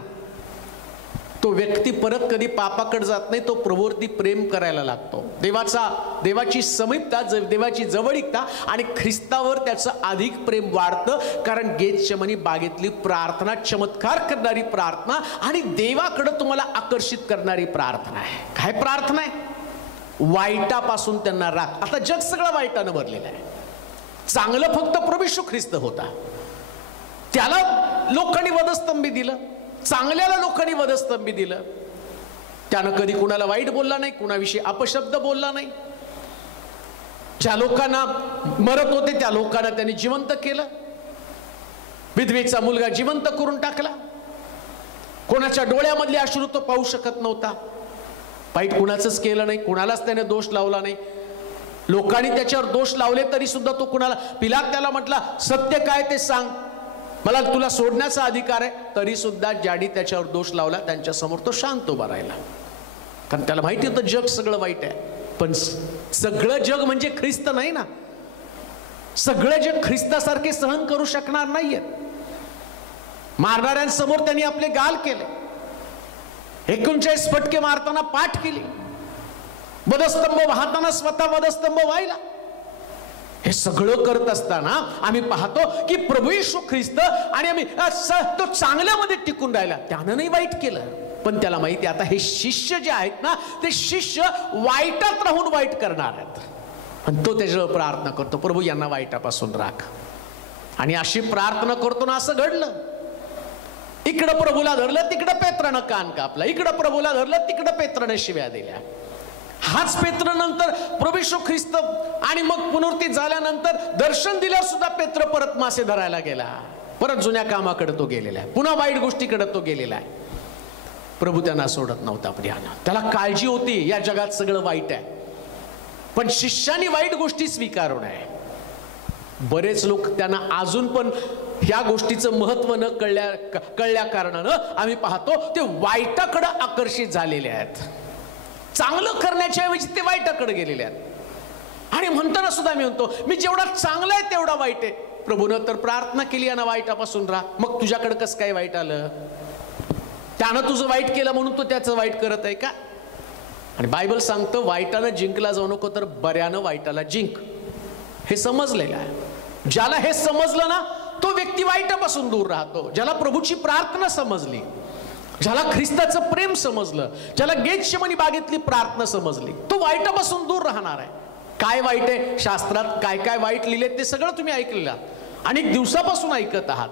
तो व्यक्ती परत कधी पापाकडे जात नाही, तो प्रभूवरती प्रेम करायला लागतो. देवाची समीपता, देवाची जवळीकता आणि ख्रिस्तावर त्याचं अधिक प्रेम वाढतं. कारण गेतशेमनी बागेतली प्रार्थना चमत्कार करणारी प्रार्थना आणि देवाकडे तुम्हाला आकर्षित करणारी प्रार्थना आहे. काय प्रार्थना आहे? वाईटापासून त्यांना राख. आता जग सगळं वाईटानं भरलेलं आहे. चांगलं फक्त प्रभू येशू ख्रिस्त होता, त्याला लोकांनी वधस्तंभी दिलं, चांगल्याला लोकांनी वधस्तंभी दिलं. त्यानं कधी कुणाला वाईट बोलला नाही, कुणाविषयी अपशब्द बोलला नाही. ज्या लोकांना मरत होते त्या लोकांना त्यांनी जिवंत केलं. विधवेचा मुलगा जिवंत करून टाकला. कोणाच्या डोळ्यामधले अश्रू तो पाहू शकत नव्हता. वाईट कुणाचंच केलं नाही, कुणालाच त्याने दोष लावला नाही. लोकांनी त्याच्यावर दोष लावले तरी सुद्धा तो कुणाला, पिलात त्याला म्हटला सत्य काय ते सांग, मला तुला सोडण्याचा अधिकार आहे, तरी सुद्धा ज्याने त्याच्यावर दोष लावला त्यांच्या समोर तो शांत उभा राहिला. कारण त्याला माहिती होतं जग सगळं वाईट आहे. पण सगळं जग म्हणजे ख्रिस्त नाही ना. सगळं जग ख्रिस्तासारखे सहन करू शकणार नाहीये. मारणाऱ्यांसमोर त्यांनी आपले गाल केले, 39 फटके मारताना पाठ केली, वधस्तंभ वाहताना स्वतः वधस्तंभ व्हायला. हे सगळं करत असताना आम्ही पाहतो की प्रभू येशू ख्रिस्त आणि आम्ही तो चांगल्यामध्ये टिकून राहिला. त्यानं नाही वाईट केलं, पण त्याला माहिती आता हे शिष्य जे आहेत ना, ते शिष्य वाईटात राहून वाईट करणार आहेत. आणि तो त्याच्यावर प्रार्थना करतो, प्रभू यांना वाईटापासून राख. आणि अशी प्रार्थना करतो ना, असं घडलं. इकडं प्रभूला धरलं, तिकडं पेत्रानं कान कापला. इकडं प्रभूला धरलं, तिकडं पेत्रानं शिव्या दिल्या. हाच पेत्र नंतर प्रभू येशू ख्रिस्त आणि मग पुनरुत्थित झाल्यानंतर दर्शन दिल्यावर सुद्धा पेत्र परत मासे धरायला गेला. परत जुन्या कामाकडे तो गेलेला आहे, पुन्हा वाईट गोष्टीकडे तो गेलेला आहे. प्रभू त्यांना सोडत नव्हता प्रियानं. त्याला काळजी होती, या जगात सगळं वाईट आहे. पण शिष्यानी वाईट गोष्टी स्वीकारू नये. बरेच लोक त्यांना अजून पण ह्या गोष्टीचं महत्व न कळल्या कारणानं आम्ही पाहतो ते वाईटाकडे आकर्षित झालेले आहेत. चांगलं करण्याच्या ऐवजी ते वाईटाकडे गेलेले आहेत. आणि म्हणताना सुद्धा मी म्हणतो, मी जेवढा चांगला आहे तेवढा वाईट आहे. प्रभूनं तर प्रार्थना केली ना वाईटापासून राहा, मग तुझ्याकडे कसं काय वाईट आलं? त्यानं तुझं वाईट केलं म्हणून तो त्याचं वाईट करत आहे का? आणि बायबल सांगतं वाईटानं जिंकला जाऊ नको, तर बऱ्यानं वाईटाला जिंक. हे समजलेलं आहे. ज्याला हे समजलं ना, तो व्यक्ती वाईटापासून दूर राहतो. ज्याला प्रभूची प्रार्थना समजली, ज्याला ख्रिस्ताचं प्रेम समजलं, ज्याला गेतशेमनी बागेतली प्रार्थना समजली, तो वाईटापासून दूर राहणार आहे. काय वाईट आहे? शास्त्रात काय काय वाईट लिहिले ते सगळं तुम्ही ऐकलेलं आहात, अनेक दिवसापासून ऐकत आहात.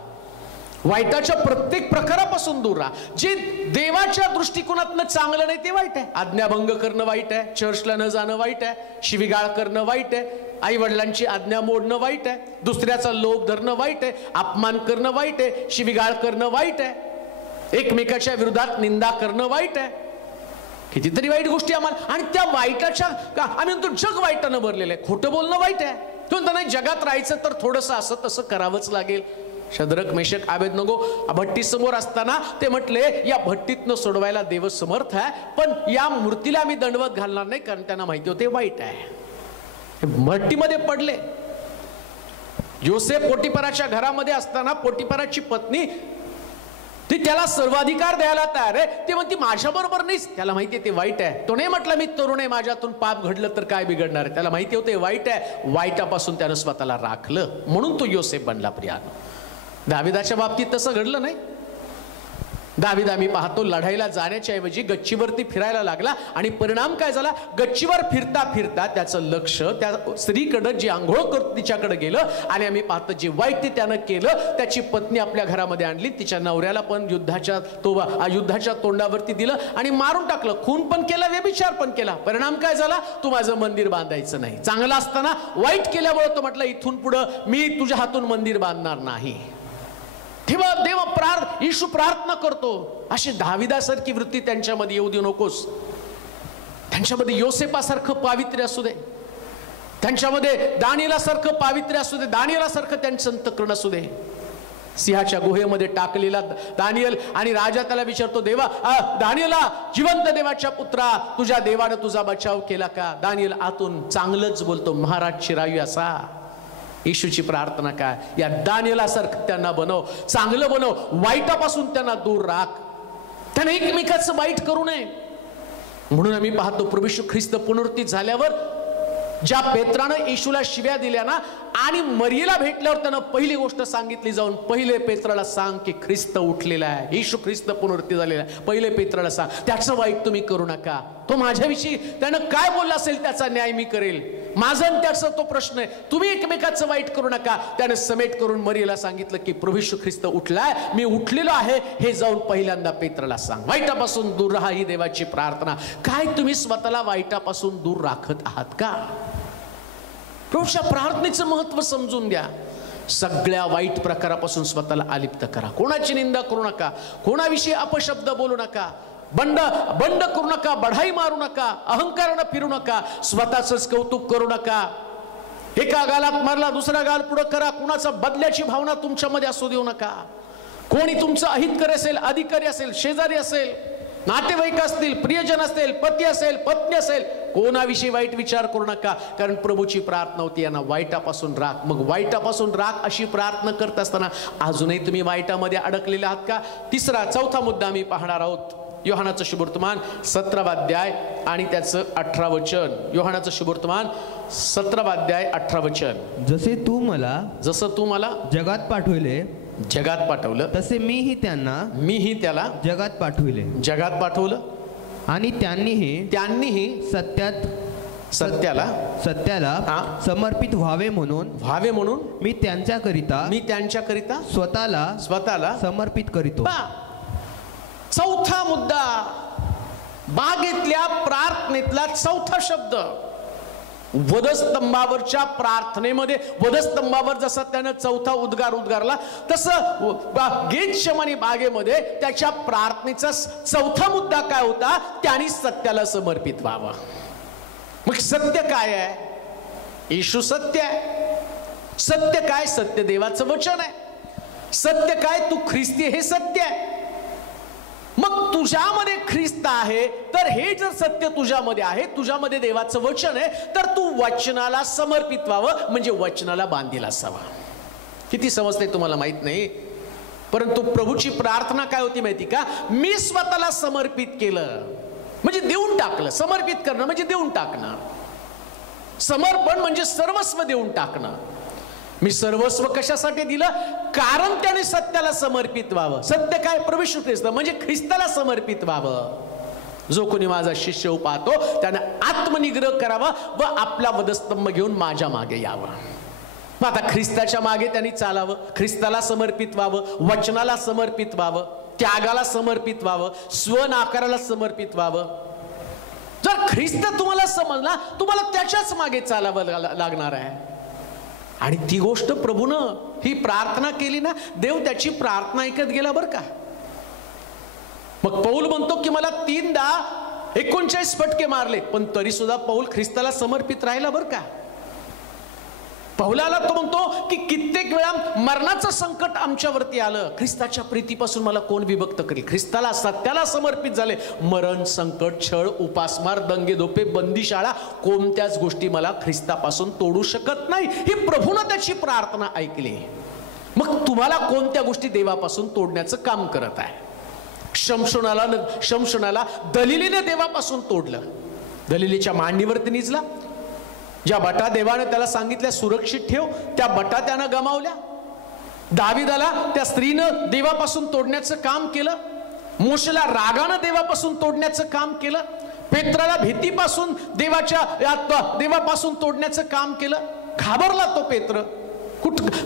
वाईटाच्या प्रत्येक प्रकारापासून दूर राहा. जे देवाच्या दृष्टिकोनातनं चांगलं नाही ते वाईट आहे. आज्ञाभंग करणं वाईट आहे, चर्चला न जाणं वाईट आहे, शिवीगाळ करणं वाईट आहे, आई वडिलांची आज्ञा मोडणं वाईट आहे, दुसऱ्याचा लोभ धरणं वाईट आहे, अपमान करणं वाईट आहे, शिवीगाळ करणं वाईट आहे. एकमेकाच्या विरोधात निंदा करणं वाईट आहे. कितीतरी वाईट गोष्टी आम्हाला, आणि त्या वाईटाच्या आम्ही म्हणतो जग वाईटानं भरलेलं आहे. खोटं बोलणं वाईट आहे. तुम्ही नाही जगात राहायचं तर थोडंसं असं तसं करावंच लागेल. शद्रक मेशक अबेदनगो भट्टी समोर असताना ते म्हटले या भट्टीतनं सोडवायला देव समर्थ आहे, पण या मूर्तीला आम्ही दंडवत घालणार नाही, कारण त्यांना माहिती होते वाईट आहे. भट्टीमध्ये पडले. योसेफ पोटिफराच्या घरामध्ये असताना पोटिफराची पत्नी ती त्याला सर्वाधिकार द्यायला तयार आहे. ते म्हणते माझ्या बरोबर नाहीच. त्याला माहिती आहे ते वाईट आहे. तो नाही म्हटलं मी तरुण आहे, माझ्यातून पाप घडलं तर काय बिघडणार आहे. त्याला माहिती होते वाईट आहे. वाईटापासून त्यानं स्वतःला राखलं, म्हणून तो योसेफ बनला. प्रियानो, दाविदाच्या बाबतीत तसं घडलं नाही. दाविद आम्ही पाहतो लढाईला जाण्याच्या ऐवजी गच्चीवरती फिरायला लागला, आणि परिणाम काय झाला? गच्चीवर फिरता फिरता त्याचं लक्ष त्या स्त्रीकडे जी आंघोळ करतो तिच्याकडे गेलं, आणि आम्ही पाहतो जे वाईट ते त्यानं केलं. त्याची पत्नी आपल्या घरामध्ये आणली, तिच्या नवऱ्याला पण युद्धाच्या तोंडावरती दिलं आणि मारून टाकलं. खून पण केला, व्यभिचार पण केला. परिणाम काय झाला? तू माझं मंदिर बांधायचं नाही. चांगलं असताना वाईट केल्यामुळे तो म्हटलं इथून पुढं मी तुझ्या हातून मंदिर बांधणार नाही. तेव्हा देव येशू प्रार्थना करतो, अशी दाविदासारखी वृत्ती त्यांच्यामध्ये येऊ देऊ नकोस. त्यांच्यामध्ये योसेफासारखं पावित्र्य असू दे, त्यांच्यामध्ये दानियेलासारखं पावित्र्य असू दे, दानियेलासारखं त्यांचं अंतःकरण असू दे. सिंहाच्या गुहेमध्ये टाकलेला दानियल, आणि राजा त्याला विचारतो, देवा दानियेला, जिवंत देवाच्या पुत्रा, तुझ्या देवानं तुझा बचाव केला का? दानियल आतून चांगलंच बोलतो, महाराज चिरायू असा. येशूची प्रार्थना काय? या दानियेलासारखं त्यांना बनव, चांगलं बनव, वाईटापासून त्यांना दूर राख. त्यांना एकमेकाचं वाईट करू नये. म्हणून आम्ही पाहतो प्रभू येशू ख्रिस्त पुनरुत्थित झाल्यावर ज्या पेत्रानं येशूला शिव्या दिल्या ना, आणि मरियेला भेटल्यावर त्यानं पहिली गोष्ट सांगितली जाऊन, पहिले पेत्राला सांग की ख्रिस्त उठलेला आहे, येशू ख्रिस्त पुनरुत्थित झालेला आहे. पहिले पेत्राला सांग, त्याचं वाईट तुम्ही करू नका. तो माझ्याविषयी त्यानं काय बोलला असेल त्याचा न्याय मी करेल. माझा आणि त्याचा तो प्रश्न आहे. तुम्ही एकमेकाचं वाईट करू नका. त्याने समेट करून मरियेला सांगितलं की प्रभू येशू ख्रिस्त उठलाय, मी उठलेलो आहे, हे जाऊन पहिल्यांदा पेत्राला सांग. वाईटापासून दूर राहा, ही देवाची प्रार्थना. काय तुम्ही स्वतःला वाईटापासून दूर राखत आहात का? प्रभूच्या प्रार्थनेचं महत्व समजून द्या. सगळ्या वाईट प्रकारापासून स्वतःला अलिप्त करा. कोणाची निंदा करू नका, कोणाविषयी अपशब्द बोलू नका, बंड करू नका, बढाई मारू नका, अहंकारानं फिरू नका, स्वतःच कौतुक करू नका. एका गालात मारला दुसरा गाल पुढे करा. कुणाचा बदल्याची भावना तुमच्यामध्ये असू देऊ नका. कोणी तुमचं अहितकारी असेल, अधिकारी असेल, शेजारी असेल, नातेवाईक असतील, प्रियजन असेल, पती असेल, पत्नी असेल, कोणाविषयी वाईट विचार करू नका. कारण प्रभूची प्रार्थना होती यांना वाईटापासून राख. मग वाईटापासून राख अशी प्रार्थना करत असताना अजूनही तुम्ही वाईटामध्ये अडकलेले आहात का? चौथा मुद्दा आम्ही पाहणार आहोत. योहानाचं शुभवर्तमान 17वा अध्याय आणि त्याचं 18 वचन. योहानाचं शुभवर्तमान 17वा अध्याय 18 वचन. जसं तू मला जगात पाठवलं तसे मीही त्याला जगात पाठवलं, आणि त्यांनीही सत्याला समर्पित व्हावे म्हणून मी त्यांच्याकरिता स्वतःला समर्पित करीतो. चौथा मुद्दा, बागेतल्या प्रार्थनेतला चौथा शब्द. वधस्तंभावरच्या प्रार्थनेमध्ये, वधस्तंभावर जसा त्यानं चौथा उद्गारला, तसं गेतशेमानी बागेमध्ये त्याच्या प्रार्थनेचा चौथा मुद्दा काय होता? त्यांनी सत्याला समर्पित व्हावं. मग सत्य काय आहे? येशू सत्य आहे. सत्य काय? सत्य देवाचं वचन आहे. सत्य काय? तू ख्रिस्ती, हे सत्य आहे. मग तुझ्यामध्ये ख्रिस्त आहे, तर हे जर सत्य तुझ्यामध्ये आहे, तुझ्यामध्ये देवाचं वचन आहे, तर तू वचनाला समर्पित व्हावं, म्हणजे वचनाला बांधील असावा. किती समजते तुम्हाला माहित नाही, परंतु प्रभूची प्रार्थना काय होती माहिती का? मी स्वतःला समर्पित केलं म्हणजे देऊन टाकलं. समर्पित करणं म्हणजे देऊन टाकणं. समर्पण म्हणजे सर्वस्व देऊन टाकणं. मी सर्वस्व कशासाठी दिलं? कारण त्याने सत्याला समर्पित व्हावं. सत्य काय? प्रभू येशू ख्रिस्त, म्हणजे ख्रिस्ताला समर्पित व्हावं. जो कोणी माझा शिष्य होऊ पाहतो त्याने आत्मनिग्रह करावा व आपला वधस्तंभ घेऊन माझ्या मागे यावं. मग आता ख्रिस्ताच्या मागे त्यांनी चालावं, ख्रिस्ताला समर्पित व्हावं, वचनाला समर्पित व्हावं, त्यागाला समर्पित व्हावं, स्वनाकाराला समर्पित व्हावं. जर ख्रिस्त तुम्हाला समजला, तुम्हाला त्याच्याच मागे चालावं लागणार आहे. आणि ती गोष्ट प्रभूनं ही प्रार्थना केली ना, देव त्याची प्रार्थना ऐकत गेला बरं का. मग पौल म्हणतो की मला 3दा 39 फटके मारले, पण तरी सुद्धा पौल ख्रिस्ताला समर्पित राहिला बरं का. पौलाला तो म्हणतो की कित्येक वेळा मरणाचं संकट आमच्यावरती आलं, ख्रिस्ताच्या प्रीतीपासून मला कोण विभक्त करेल. ख्रिस्ताला सत्याला समर्पित झाले. मरण, संकट, छळ, उपासमार, दंगेदोपे, बंदीशाळा, कोणत्याच गोष्टी मला ख्रिस्तापासून तोडू शकत नाही. ही प्रभूनं त्याची प्रार्थना ऐकली. मग तुम्हाला कोणत्या गोष्टी देवापासून तोडण्याचं काम करत आहे. शमशोनाला दलिलीने देवापासून तोडलं. दलिलीच्या मांडीवरती निजला. ज्या बटा देवाने त्याला सांगितल्या सुरक्षित ठेव, त्या बटा त्यानं गमावल्या. दाविदाला त्या स्त्रीनं देवापासून तोडण्याचं काम केलं. मोशेला रागानं देवापासून तोडण्याचं काम केलं. पेत्राला भीतीपासून देवापासून तोडण्याचं काम केलं. घाबरला तो पेत्र.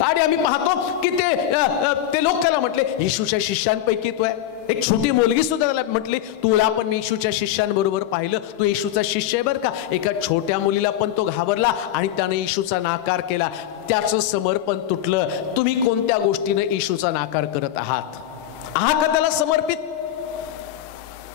आणि आम्ही पाहतो की ते लोक त्याला म्हटले येशूच्या शिष्यांपैकी तू आहे. एक छोटी मुलगी सुद्धा त्याला म्हटली तुला पण मी येशूच्या शिष्यांबरोबर पाहिलं, तू येशूचा शिष्य आहे बरं का. एका छोट्या मुलीला पण तो घाबरला आणि त्याने येशूचा नाकार केला. त्याचं समर्पण तुटलं. तुम्ही कोणत्या गोष्टीनं येशूचा नाकार करत आहात का त्याला समर्पित?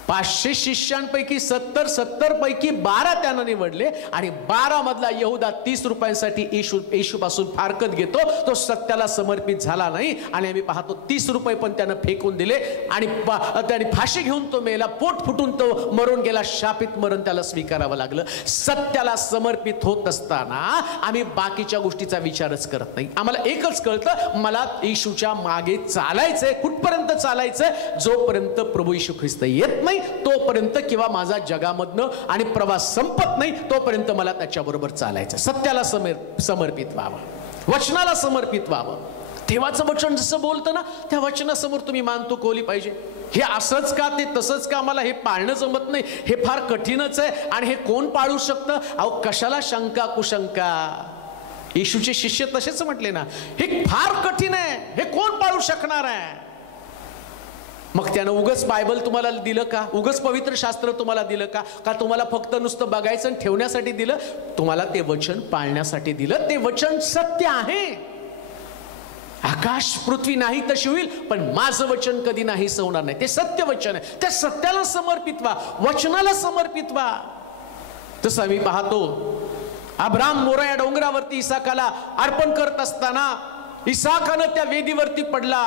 500 शिष्यांपैकी 70 पैकी 12 त्यानं निवडले आणि 12 मधला यहुदा 30 रुपयांसाठी येशूपासून फारकत घेतो. तो सत्याला समर्पित झाला नाही आणि आम्ही पाहतो 30 रुपये पण त्यानं फेकून दिले आणि त्याने फाशी घेऊन तो मेला. पोट फुटून तो मरून गेला. शापित मरण त्याला स्वीकारावं लागलं. सत्याला समर्पित होत असताना आम्ही बाकीच्या गोष्टीचा विचारच करत नाही. आम्हाला एकच कळतं, मला येशूच्या मागे चालायचंय. कुठपर्यंत चालायचंय? जोपर्यंत प्रभू येशू ख्रिस्त येत नाही तोपर्यंत, किंवा माझा जगामधनं आणि प्रवास संपत नाही तोपर्यंत मला त्याच्याबरोबर चालायचं. सत्याला समर्पित व्हावं, वचनाला समर्पित व्हावं. देवाचं वचन जसं बोलतं ना त्या वचनासमोर तुम्ही मान तुकवली पाहिजे. हे असंच का, ते तसंच का, मला हे पाळणं जमत नाही, हे फार कठीणच आहे आणि हे कोण पाळू शकतं? अहो कशाला शंका कुशंका. येशूचे शिष्य तसेच म्हटले ना, हे फार कठीण आहे, हे कोण पाळू शकणार आहे? मग त्यानं उगच बायबल तुम्हाला दिलं का? उगच पवित्र शास्त्र तुम्हाला दिलं का? का तुम्हाला फक्त नुसतं बघायचं आणि ठेवण्यासाठी दिलं? तुम्हाला ते वचन पाळण्यासाठी दिलं. ते वचन सत्य आहे. आकाश पृथ्वी नाही तशी होईल पण माझं वचन कधी नाही होणार नाही. ते सत्य वचन आहे. त्या सत्याला समर्पित व्हा, वचनाला समर्पित व्हा. तसं आम्ही पाहतो अब्राम मोरा डोंगरावरती इसाकाला अर्पण करत असताना इसाकानं त्या वेदीवरती पडला.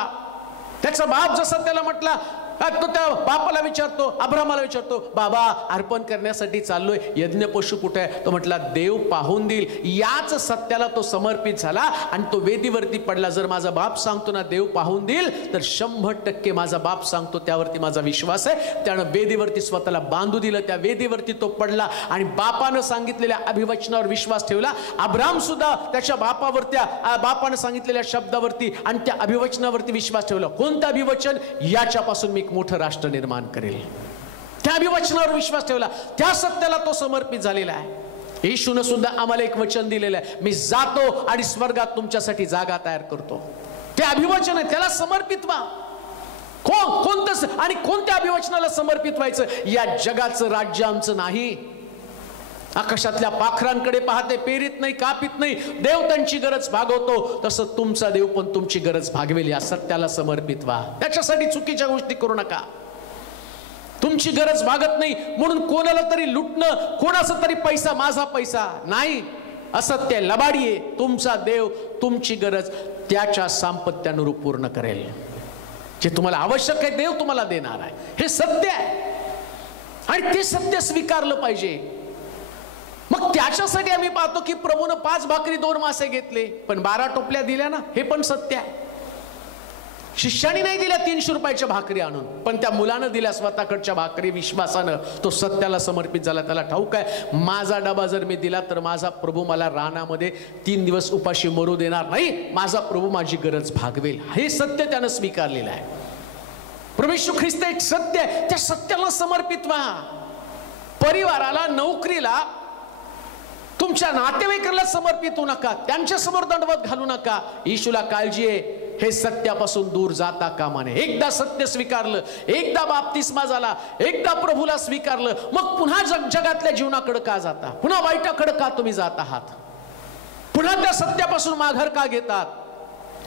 त्याचा बाप जसा त्याला म्हटला, तो त्या बापाला विचारतो, अब्रामाला विचारतो, बाबा अर्पण करण्यासाठी चाललोय, यज्ञ पशु कुठे आहे? तो म्हटला देव पाहून देईल. याच सत्याला तो समर्पित झाला आणि तो वेदीवरती पडला. जर माझा बाप सांगतो ना देव पाहून देईल, तर 100% माझा बाप सांगतो त्यावरती माझा विश्वास आहे. त्यानं वेदीवरती स्वतःला बांधू दिलं. त्या वेदीवरती तो पडला आणि बापानं सांगितलेल्या अभिवचनावर विश्वास ठेवला. अब्राम सुद्धा त्याच्या बापानं सांगितलेल्या शब्दावरती आणि त्या अभिवचनावरती विश्वास ठेवला. कोणतं अभिवचन? याच्यापासून मी मोठं राष्ट्र निर्माण करेल. त्या अभिवचनावर विश्वास ठेवला. त्या सत्याला तो समर्पित झालेला आहे. येशूने सुद्धा आम्हाला एक वचन दिलेलं आहे, मी जातो आणि स्वर्गात तुमच्यासाठी जागा तयार करतो. ते अभिवचन आहे, त्याला समर्पित व्हा. कोणतं आणि कोणत्या अभिवचनाला समर्पित व्हायचं? या जगाचं राज्य आमचं नाही. आकाशातल्या पाखरांकडे पाहते, पेरीत नाही, कापित नाही, देव त्यांची गरज भागवतो. तसं तुमचा देव पण तुमची गरज भागवेल. या सत्याला समर्पित व्हा. त्याच्यासाठी चुकीच्या गोष्टी करू नका. तुमची गरज भागत नाही म्हणून कोणाला तरी लुटणं, कोणाचा तरी पैसा माझा पैसा नाही, असत्य लबाडी आहे. तुमचा देव तुमची गरज त्याच्या सामर्थ्यानुरूप पूर्ण करेल. जे तुम्हाला आवश्यक आहे देव तुम्हाला देणार आहे. हे सत्य आहे आणि ते सत्य स्वीकारलं पाहिजे. मग त्याच्यासाठी आम्ही पाहतो की प्रभूनं 5 भाकरी 2 मासे घेतले पण 12 टोपल्या दिल्या ना. हे पण सत्य आहे. शिष्याने नाही दिल्या 300 रुपयाच्या भाकरी आणून, पण त्या मुलानं दिल्या स्वतःकडच्या भाकरी विश्वासानं. तो सत्याला समर्पित झाला. त्याला ठाऊक आहे माझा डबा जर मी दिला तर माझा प्रभू मला रानामध्ये 3 दिवस उपाशी मरू देणार नाही. माझा प्रभू माझी गरज भागवेल. हे सत्य त्यानं स्वीकारलेलं आहे. प्रभू येशू ख्रिस्त एक सत्य आहे. त्या सत्याला समर्पित व्हा. परिवाराला, नोकरीला, तुमच्या नातेवाईकाला समर्पित होऊ नका. त्यांच्या समोर दंडवत घालू नका. येशूला काळजी आहे, हे सत्यापासून दूर जाता कामा नये. एकदा सत्य स्वीकारलं, एकदा बाप्तिस्मा झाला, एकदा प्रभूला स्वीकारलं, मग पुन्हा जगातल्या जीवनाकडे का जाता? पुन्हा वाईटाकडे का तुम्ही जात आहात? पुन्हा त्या सत्यापासून माघार का घेतात?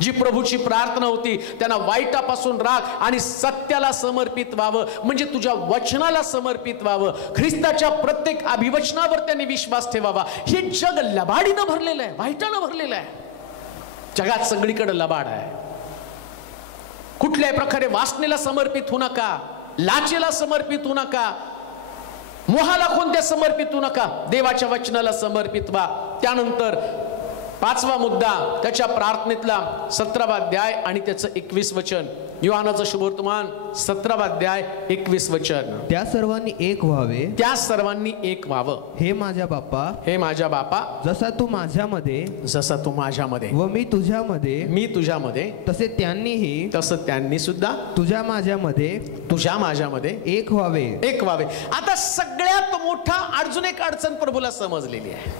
जी प्रभूची प्रार्थना होती, त्यांना वाईटापासून राग आणि सत्याला समर्पित व्हावं, म्हणजे तुझ्या वचनाला समर्पित व्हावं, ख्रिस्ताच्या प्रत्येक अभिवचनावर त्यांनी विश्वास ठेवावा. हे जग लबाडीनं भरलेलं आहे, वाईटानं भरलेलं आहे. जगात सगळीकडे लबाड आहे. कुठल्याही प्रकारे वासनेला समर्पित होऊ नका, लाचेला समर्पित होऊ नका, मोहाला कोणत्या समर्पित होऊ नका, देवाच्या वचनाला समर्पित व्हा. त्यानंतर 5वा मुद्दा त्याच्या प्रार्थनेतला 17वा अध्याय आणि त्याचं 21 वचन. योहानाचं शुभवर्तमान 17वा अध्याय 21 वचन. त्या सर्वांनी एक व्हावे, त्या सर्वांनी एक व्हावं. हे माझ्या बाप्पा, हे माझ्या बापा, जसा तू माझ्यामध्ये, जसा तू माझ्यामध्ये व मी तुझ्यामध्ये, मी तुझ्यामध्ये, तसे त्यांनीही, तसं त्यांनी सुद्धा तुझ्या माझ्यामध्ये, तुझ्या माझ्यामध्ये एक व्हावे, एक व्हावे. आता सगळ्यात मोठा अजून एक अडचण प्रभूला समजलेली आहे.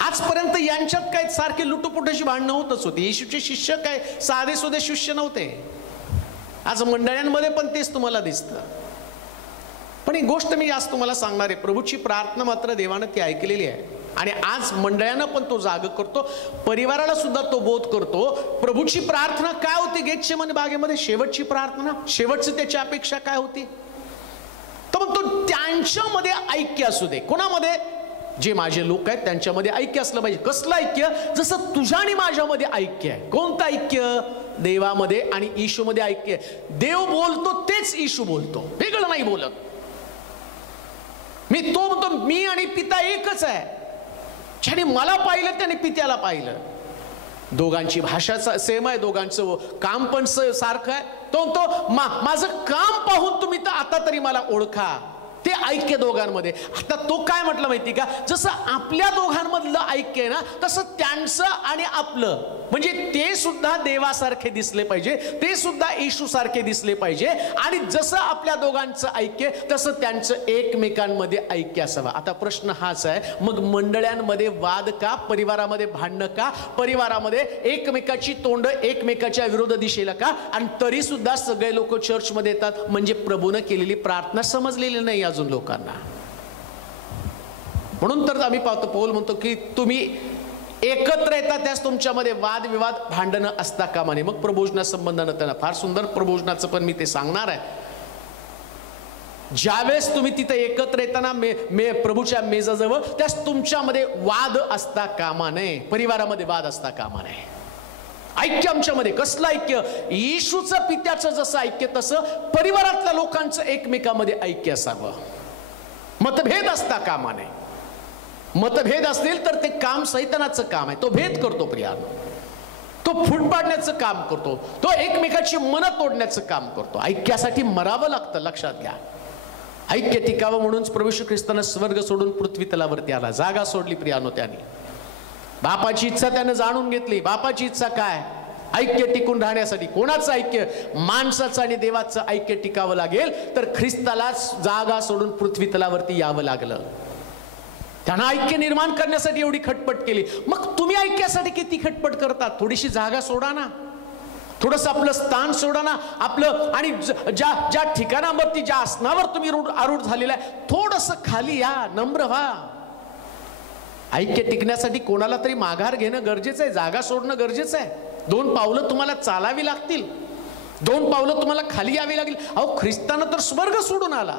आजपर्यंत यांच्यात काय सारखे लुटुपुटाची भांडणं होतच होती. येशूचे शिष्य काय साधे सुधे शिष्य नव्हते. आज मंडळांमध्ये पण तेच तुम्हाला दिसतं. पण एक गोष्ट मी आज तुम्हाला सांगणार आहे, प्रभूची प्रार्थना मात्र देवानं ती ऐकलेली आहे आणि आज मंडळांना पण तो जाग करतो, परिवाराला सुद्धा तो बोध करतो. प्रभूची प्रार्थना काय होती गेतसेमने बागेमध्ये? शेवटची प्रार्थना, शेवटची त्याची अपेक्षा काय होती? तर मग तो त्यांच्यामध्ये ऐक्य असू दे. कोणामध्ये? जे माझे लोक आहेत त्यांच्यामध्ये ऐक्य असलं पाहिजे. कसलं ऐक्य? जसं तुझ्या आणि माझ्यामध्ये ऐक्य आहे. कोणतं ऐक्य? देवामध्ये आणि येशूमध्ये ऐक्य आहे. देव बोलतो तेच येशू बोलतो, वेगळं नाही बोलत. मी तो म्हणतो मी आणि पिता एकच आहे. ज्याने मला पाहिलं त्याने पित्याला पाहिलं. दोघांची भाषा सेम आहे, दोघांचं काम पण सारखं आहे. तो माझं काम पाहून तुम्ही तर आता तरी मला ओळखा. ते ऐक्य दोघांमध्ये. आता तो काय म्हटलं माहिती का? जसं आपल्या दोघांमधलं ऐक्य आहे ना, तसं त्यांचं आणि आपलं, म्हणजे ते सुद्धा देवासारखे दिसले पाहिजे, ते सुद्धा येशू सारखे दिसले पाहिजे. आणि जसं आपल्या दोघांचं ऐक्य तसं त्यांचं एकमेकांमध्ये ऐक्य असावं. आता प्रश्न हाच आहे, मग मंडळांमध्ये वाद का? परिवारामध्ये भांडणं का? परिवारामध्ये एकमेकाची तोंड एकमेकाच्या विरोध दिशेला का? आणि तरी सुद्धा सगळे लोक चर्चमध्ये येतात, म्हणजे प्रभूनं केलेली प्रार्थना समजलेली नाही अजून लोकांना. म्हणून तर आम्ही पाहतो, पौल म्हणतो की तुम्ही एकत्र येता त्यास तुमच्यामध्ये वादविवाद भांडणं असता कामा नये. मग प्रभोजना संबंधानं त्यांना फार सुंदर प्रभोजनाचं पण मी ते सांगणार आहे. ज्यावेळेस तुम्ही तिथे एकत्र येताना प्रभूच्या मेजाजवळ, त्यास तुमच्यामध्ये वाद असता कामा नये, परिवारामध्ये वाद असता कामा नये. ऐक्य आमच्यामध्ये. कसलं ऐक्य? येशूचं पित्याचं जसं ऐक्य तसं परिवारातल्या लोकांचं एकमेकांमध्ये ऐक्य असावं. मतभेद असता कामा नये. मतभेद असतील तर ते काम सैतानाचं काम आहे. तो भेद करतो प्रियानो, तो फूट पाडण्याचं काम करतो, तो एकमेकाची मनं तोडण्याचं काम करतो. ऐक्यासाठी मरावं लागतं, लक्षात घ्या. ऐक्य टिकावं म्हणून प्रभू येशू ख्रिस्तानं स्वर्ग सोडून पृथ्वी तलावरती आला. जागा सोडली प्रियानो त्याने. बापाची इच्छा त्याने जाणून घेतली. बापाची इच्छा काय? ऐक्य टिकून राहण्यासाठी. कोणाचं ऐक्य? माणसाचं आणि देवाचं ऐक्य टिकावं लागेल तर ख्रिस्ताला जागा सोडून पृथ्वी तलावरती यावं लागलं. त्यांना ऐक्य निर्माण करण्यासाठी एवढी खटपट केली. मग तुम्ही ऐक्यासाठी किती खटपट करता? थोडीशी जागा सोडा ना, थोडंसं आपलं स्थान सोडा ना, आपलं आणि ज्या ठिकाणावरती, ज्या आसनावर तुम्ही आरूढ झालेला आहे, थोडंसं खाली या, नम्र व्हा. ऐक्य टिकण्यासाठी कोणाला तरी माघार घेणं गरजेचं आहे, जागा सोडणं गरजेचं आहे. 2 पावलं तुम्हाला चालावी लागतील, 2 पावलं तुम्हाला खाली यावी लागेल. अहो, ख्रिस्तानं तर स्वर्ग सोडून आला.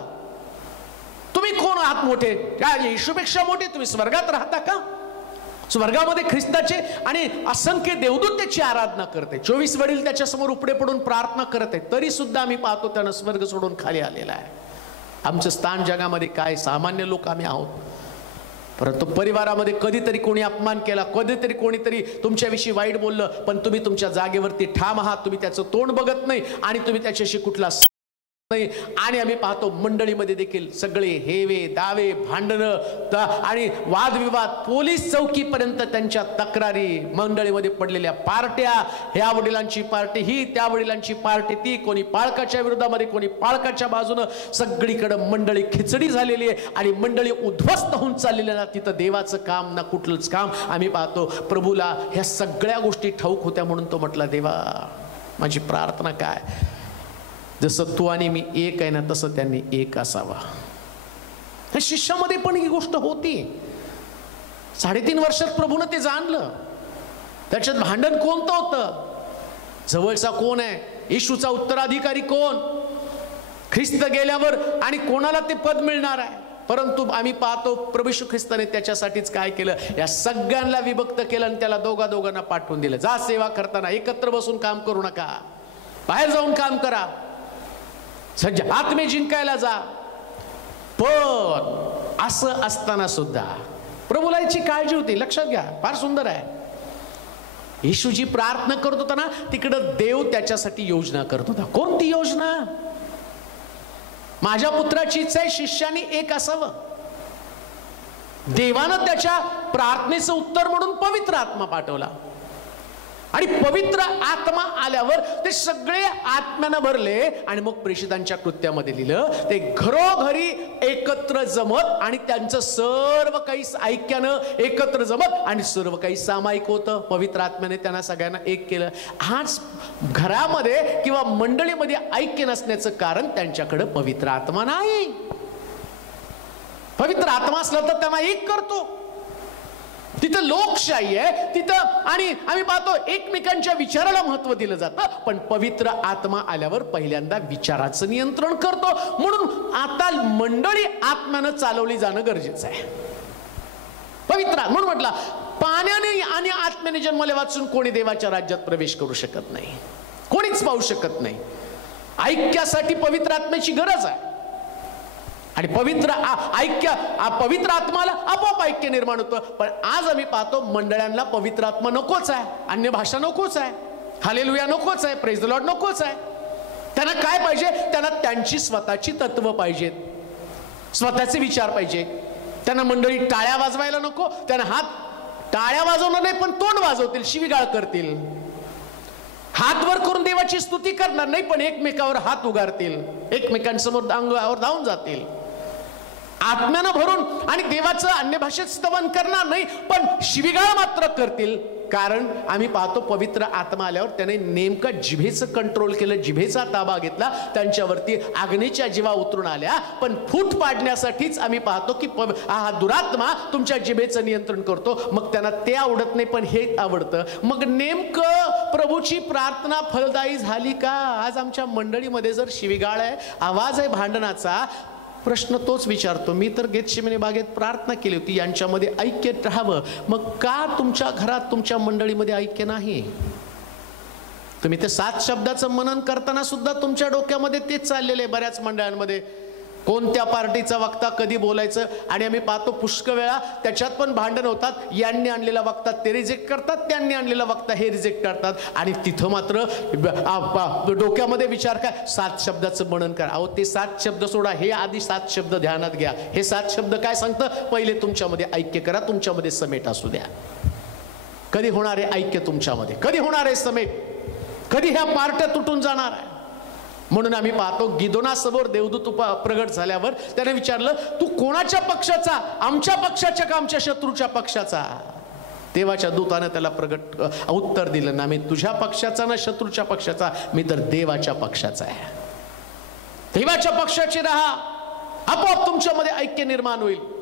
तुम्ही कोण आहात मोठे? या येशूपेक्षा मोठे? तुम्ही स्वर्गात राहता का? स्वर्गामध्ये ख्रिस्ताचे आणि असंख्य देवदूत त्याची आराधना करते. 24 वडील त्याच्या समोर उपडे पडून प्रार्थना करत आहेत. तरी सुद्धा आम्ही पाहतो त्यानं स्वर्ग सोडून खाली आलेला आहे. आमचं स्थान जगामध्ये काय? सामान्य लोक आम्ही आहोत. परंतु परिवारामध्ये कधीतरी कोणी अपमान केला, कधीतरी कोणीतरी तुमच्याविषयी वाईट बोललं, पण तुम्ही तुमच्या जागेवरती ठाम आहात. तुम्ही त्याचं तोंड बघत नाही आणि तुम्ही त्याच्याशी कुठला नाही. आणि आम्ही पाहतो मंडळीमध्ये देखील सगळे हेवे दावे, भांडणं आणि वादविवाद, पोलीस चौकीपर्यंत त्यांच्या तक्रारी, मंडळीमध्ये पडलेल्या पार्ट्या, ह्या वडिलांची पार्टी ही, त्या वडिलांची पार्टी ती, कोणी पाळकाच्या विरोधामध्ये, कोणी पाळकाच्या बाजूनं, सगळीकडे मंडळी खिचडी झालेली आहे आणि मंडळी उद्ध्वस्त होऊन चाललेली ना. तिथं देवाचं काम ना कुठलंच काम. आम्ही पाहतो प्रभूला ह्या सगळ्या गोष्टी ठाऊक होत्या म्हणून तो म्हटला, देवा माझी प्रार्थना काय? जसं तू आणि मी एक आहे ना, तसं त्यांनी एक असावा. शिष्यामध्ये पण ही गोष्ट होती. 3.5 वर्षात प्रभूनं ते जाणलं. त्याच्यात भांडण कोणतं होतं? जवळचा कोण आहे? येशूचा उत्तराधिकारी कोण? ख्रिस्त गेल्यावर आणि कोणाला ते पद मिळणार आहे? परंतु आम्ही पाहतो प्रभू येशू ख्रिस्ताने त्याच्यासाठीच काय केलं, या सगळ्यांना विभक्त केलं आणि त्याला दोघांना पाठवून दिलं. जा सेवा करताना एकत्र बसून काम करू नका, बाहेर जाऊन काम करा, सज्ज आत्मे जिंकायला जा. पण असं असताना सुद्धा प्रभूला याची काळजी होती. लक्षात घ्या, फार सुंदर आहे. येशू जी प्रार्थना करत होता ना, तिकडं देव त्याच्यासाठी योजना करत होता. कोणती योजना? माझ्या पुत्राची इच्छा आहे शिष्यानी एक असावं. देवानं त्याच्या प्रार्थनेचं उत्तर म्हणून पवित्र आत्मा पाठवला आणि पवित्र आत्मा आल्यावर ते सगळे आत्म्यानं भरले आणि मग प्रेषितांच्या कृत्यामध्ये लिहिलं, ते घरोघरी एकत्र जमत आणि त्यांचं सर्व काही ऐक्यानं एकत्र जमत आणि सर्व काही सामायिक होतं. पवित्र आत्म्याने त्यांना सगळ्यांना एक केलं. आज घरामध्ये किंवा मंडळीमध्ये ऐक्य नसण्याचं कारण त्यांच्याकडे पवित्र आत्मा नाही. पवित्र आत्मा असला तर त्यांना एक करतो. तिथं लोकशाही आहे तिथं, आणि आम्ही पाहतो एकमेकांच्या विचाराला महत्व दिलं जातं. पण पवित्र आत्मा आल्यावर पहिल्यांदा विचाराचं नियंत्रण करतो. म्हणून आता मंडळी आत्म्यानं चालवली जाणं गरजेचं आहे. पवित्र म्हणून म्हटलं, पाण्याने आणि आत्म्याने जन्मले वाचून कोणी देवाच्या राज्यात प्रवेश करू शकत नाही, कोणीच पाहू शकत नाही. ऐक्यासाठी पवित्र आत्म्याची गरज आहे आणि पवित्र आत्माला आपोआप ऐक्य निर्माण होतं. पण आज आम्ही पाहतो मंडळांना पवित्र आत्मा नकोच आहे, अन्य भाषा नकोच आहे, हालेलुया नकोच आहे, प्रेज द लॉर्ड नकोच आहे. त्यांना काय पाहिजे? त्यांना त्यांची स्वतःची तत्व पाहिजेत, स्वतःचे विचार पाहिजे. त्यांना मंडळी टाळ्या वाजवायला नको, त्यांना हात टाळ्या वाजवणार नाही पण तोंड वाजवतील, शिवीगाळ करतील, हात वर करून देवाची स्तुती करणार नाही पण एकमेकावर हात उगारतील, एकमेकांसमोर अंगावर धावून जातील. आत्म्यानं भरून आणि देवाचं अन्य भाषेत स्तवन करणार नाही पण शिवीगाळ मात्र करतील. कारण आम्ही पाहतो पवित्र आत्मा आल्यावर त्याने नेमकं जिभेचं कंट्रोल केलं, जिभेचा ताबा घेतला. त्यांच्यावरती अग्नीच्या जिवा उतरून आल्या. पण फूट पाडण्यासाठीच आम्ही पाहतो की हा दुरात्मा तुमच्या जिभेचं नियंत्रण करतो. मग त्यांना ते आवडत नाही पण हे आवडतं. मग नेमकं प्रभूची प्रार्थना फलदायी झाली का? आज आमच्या मंडळीमध्ये जर शिवीगाळ आहे, आवाज आहे भांडणाचा, प्रश्न तोच विचारतो मी. तर गेतशेमने बागेत प्रार्थना केली होती यांच्यामध्ये ऐक्य राहावं, मग का तुमच्या घरात तुमच्या मंडळीमध्ये ऐक्य नाही? तुम्ही ते 7 शब्दाचं मनन करताना सुद्धा तुमच्या डोक्यामध्ये तेच चाललेलं आहे. बऱ्याच मंडळांमध्ये कोणत्या पार्टीचा वक्ता कधी बोलायचं, आणि आम्ही पाहतो पुष्कळ वेळा त्याच्यात पण भांडण होतात. यांनी आणलेला वक्ता ते रिजेक्ट करतात, त्यांनी आणलेला वक्ता हे रिजेक्ट करतात. आणि तिथं मात्र डोक्यामध्ये विचार काय, 7 शब्दाचं मनन करा. अहो ते 7 शब्द सोडा, हे आधी 7 शब्द ध्यानात घ्या. हे 7 शब्द काय सांगतं? पहिले तुमच्यामध्ये ऐक्य करा, तुमच्यामध्ये समेट असू द्या. कधी होणार आहे ऐक्य तुमच्यामध्ये? कधी होणार आहे समेट? कधी ह्या पार्ट्या तुटून जाणार आहे? म्हणून आम्ही पाहतो गिदोनासमोर देवदूत प्रगट झाल्यावर त्याने विचारलं, तू कोणाच्या पक्षाचा? आमच्या पक्षाच्या का आमच्या शत्रूच्या पक्षाचा? देवाच्या दूताने त्याला उत्तर दिलं, ना मी तुझ्या पक्षाचा ना शत्रूच्या पक्षाचा, मी तर देवाच्या पक्षाचा आहे. देवाच्या पक्षाचे राहा, आपोआप तुमच्यामध्ये ऐक्य निर्माण होईल.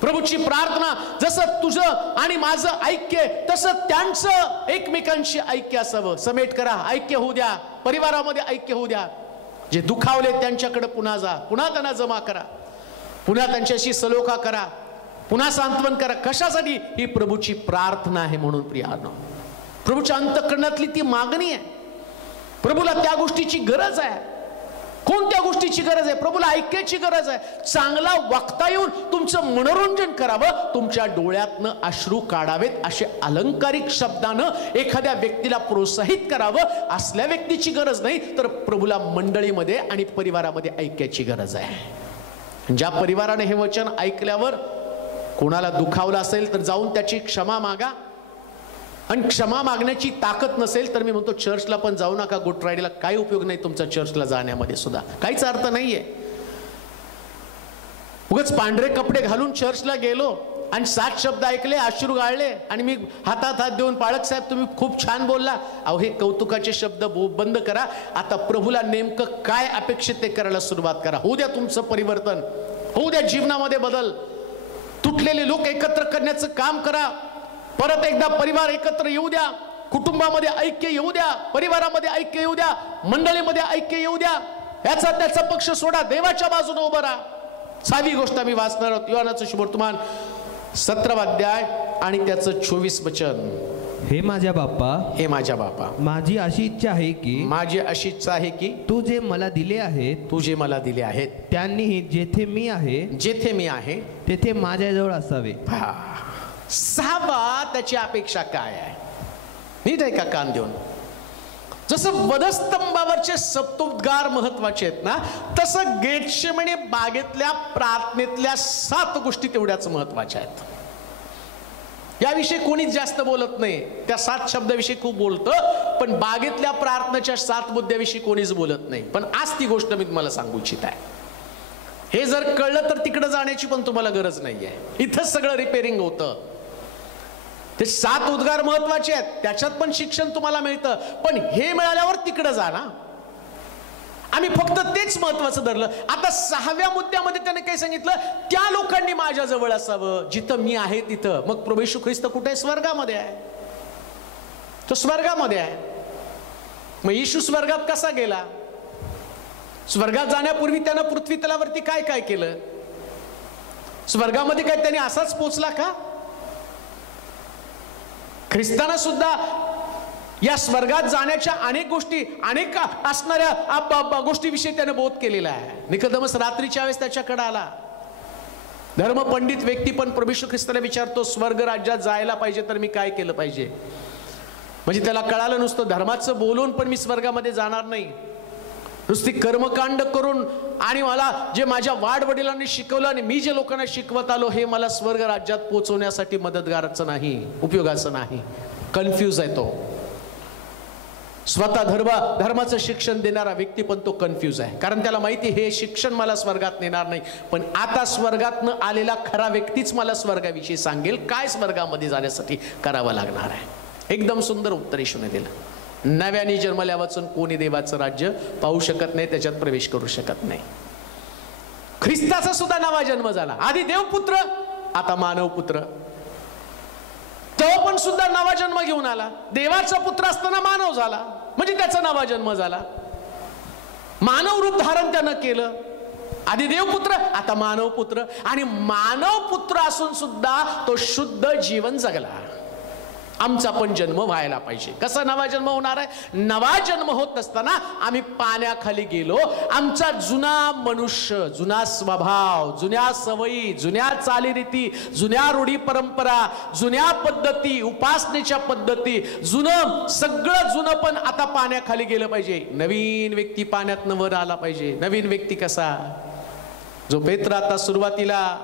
प्रभूची प्रार्थना जसं तुझं आणि माझं ऐक्य तसं त्यांचं एकमेकांशी ऐक्य असावं. समेट करा, ऐक्य होऊ द्या, परिवारामध्ये ऐक्य होऊ द्या. जे दुखावले त्यांच्याकडे पुन्हा जा, पुन्हा त्यांना जमा करा, पुन्हा त्यांच्याशी सलोखा करा, पुन्हा सांत्वन करा. कशासाठी? ही प्रभूची प्रार्थना आहे. म्हणून प्रियानो, प्रभूच्या अंतःकरणातली ती मागणी आहे. प्रभूला त्या गोष्टीची गरज आहे. कोणत्या गोष्टीची गरज आहे? प्रभूला ऐक्याची गरज आहे. चांगला वक्ता येऊन तुमचं मनोरंजन करावं, तुमच्या डोळ्यातनं अश्रू काढावेत, असे अलंकारिक शब्दानं एखाद्या व्यक्तीला प्रोत्साहित करावं, असल्या व्यक्तीची गरज नाही. तर प्रभूला मंडळीमध्ये आणि परिवारामध्ये ऐक्याची गरज आहे. ज्या परिवाराने हे वचन ऐकल्यावर कोणाला दुखावलं असेल तर जाऊन त्याची क्षमा मागा. आणि क्षमा मागण्याची ताकद नसेल तर मी म्हणतो चर्चला पण जाऊ नका. गुड फ्रायडेला काही उपयोग नाही तुमचा चर्चला जाण्यामध्ये सुद्धा, काहीच अर्थ नाहीये. उगाच पांढरे कपडे घालून चर्चला गेलो आणि 7 शब्द ऐकले, अश्रू गाळले आणि मी हातात हात देऊन, पाळक साहेब तुम्ही खूप छान बोलला. अहो हे कौतुकाचे शब्द बंद करा. आता प्रभूला नेमकं काय अपेक्षित ते करायला सुरुवात करा. होऊ द्या तुमचं परिवर्तन, होऊ द्या जीवनामध्ये बदल. तुटलेले लोक एकत्र करण्याचं काम करा. परत एकदा परिवार एकत्र येऊ द्या. कुटुंबामध्ये ऐक्य येऊ द्या, परिवारामध्ये ऐक्य येऊ द्या, मंडळीमध्ये ऐक्य येऊ द्या. याचा त्याचा पक्ष सोडा, देवाच्या बाजूने उभं राहा. 6वी गोष्ट आम्ही वाचणार आहोत, योहानाचं शुभवर्तमान 17वा अध्याय आणि त्याचं 24 वचन. हे माझ्या बाप्पा, हे माझ्या बापा, माझी अशी इच्छा आहे की, माझी अशी इच्छा आहे की तू जे मला दिले आहेत, तू जे मला दिले आहेत, त्यांनी जेथे मी आहे, जेथे मी आहे तेथे माझ्याजवळ असावे. 6वा त्याची अपेक्षा काय आहे? नीट आहे का कान देऊन? जसं वधस्तंभावरचे सप्तोद्गार महत्वाचे आहेत ना, तसं गेटशेमने बागेतल्या प्रार्थनेतल्या 7 गोष्टी तेवढ्याच महत्वाच्या आहेत. याविषयी कोणीच जास्त बोलत नाही. त्या 7 शब्दाविषयी खूप बोलतं, पण बागेतल्या प्रार्थनेच्या 7 मुद्द्याविषयी कोणीच बोलत नाही. पण आज ती गोष्ट मी तुम्हाला सांगू इच्छित आहे. हे जर कळलं तर तिकडे जाण्याची पण तुम्हाला गरज नाहीये. इथंच सगळं रिपेअरिंग होतं. ते 7 उद्गार महत्वाचे आहेत, त्याच्यात पण शिक्षण तुम्हाला मिळतं, पण हे मिळाल्यावर तिकडे जा ना. आम्ही फक्त तेच महत्वाचं धरलं. आता 6व्या मुद्द्यामध्ये त्याने काय सांगितलं? त्या लोकांनी माझ्या जवळ असावं जिथं मी आहे तिथं. मग प्रभू येशू ख्रिस्त कुठे आहे? स्वर्गामध्ये आहे. तो स्वर्गामध्ये आहे. मग येशू स्वर्गात कसा गेला? स्वर्गात जाण्यापूर्वी त्यानं पृथ्वी तलावरती काय काय केलं? स्वर्गामध्ये काय त्याने असाच पोचला का? ख्रिस्ताना सुद्धा या स्वर्गात जाण्याच्या अनेक गोष्टी, अनेक असणाऱ्या गोष्टीविषयी त्याने बोध केलेला आहे. निकोदेमस रात्रीच्या वेळेस त्याच्याकडे आला. धर्मपंडित व्यक्ती पण प्रभू येशू ख्रिस्ताला विचारतो, स्वर्ग राज्यात जायला पाहिजे तर मी काय केलं पाहिजे? म्हणजे त्याला कळालं नुसतं धर्माचं बोलून पण मी स्वर्गामध्ये जाणार नाही, नुसती कर्मकांड करून आणि मला जे माझ्या वाडवडिलांनी शिकवलं आणि मी जे लोकांना शिकवत आलो हे मला स्वर्ग राज्यात पोहोचवण्यासाठी मदतगाराचं नाही, उपयोगाचं नाही. कन्फ्यूज आहे तो. स्वतः धर्माचं शिक्षण देणारा व्यक्ती पण तो कन्फ्यूज आहे, कारण त्याला माहिती हे शिक्षण मला स्वर्गात नेणार नाही. पण आता स्वर्गातनं आलेला खरा व्यक्तीच मला स्वर्गाविषयी सांगेल काय स्वर्गामध्ये जाण्यासाठी करावं लागणार आहे. एकदम सुंदर उत्तर येशूने दिलं. नव्याने जन्मल्या वाचून कोणी देवाचं राज्य पाहू शकत नाही, त्याच्यात प्रवेश करू शकत नाही. ख्रिस्ताचा सुद्धा नवा जन्म झाला. आधी देवपुत्र, आता मानव पुत्र. तो पण सुद्धा नवा जन्म घेऊन आला. देवाचा पुत्र असताना मानव झाला, म्हणजे त्याचा नवा जन्म झाला. मानव रूप धारण त्यानं केलं. आधी देवपुत्र, आता मानव पुत्र. आणि मानव पुत्र असून सुद्धा तो शुद्ध जीवन जगला. आमचा पण जन्म व्हायला पाहिजे. कसा नवा जन्म होणार आहे? नवा जन्म होत असताना आम्ही पाण्याखाली गेलो. आमचा जुना मनुष्य, जुना स्वभाव, जुन्या सवयी, जुन्या चालीरीती, जुन्या रूढी परंपरा, जुन्या पद्धती, उपासनेच्या पद्धती, जुनं सगळं जुनं पण आता पाण्याखाली गेलं पाहिजे. नवीन व्यक्ती पाण्यात वर आला पाहिजे. नवीन व्यक्ती कसा? जो पेत्र आता सुरुवातीला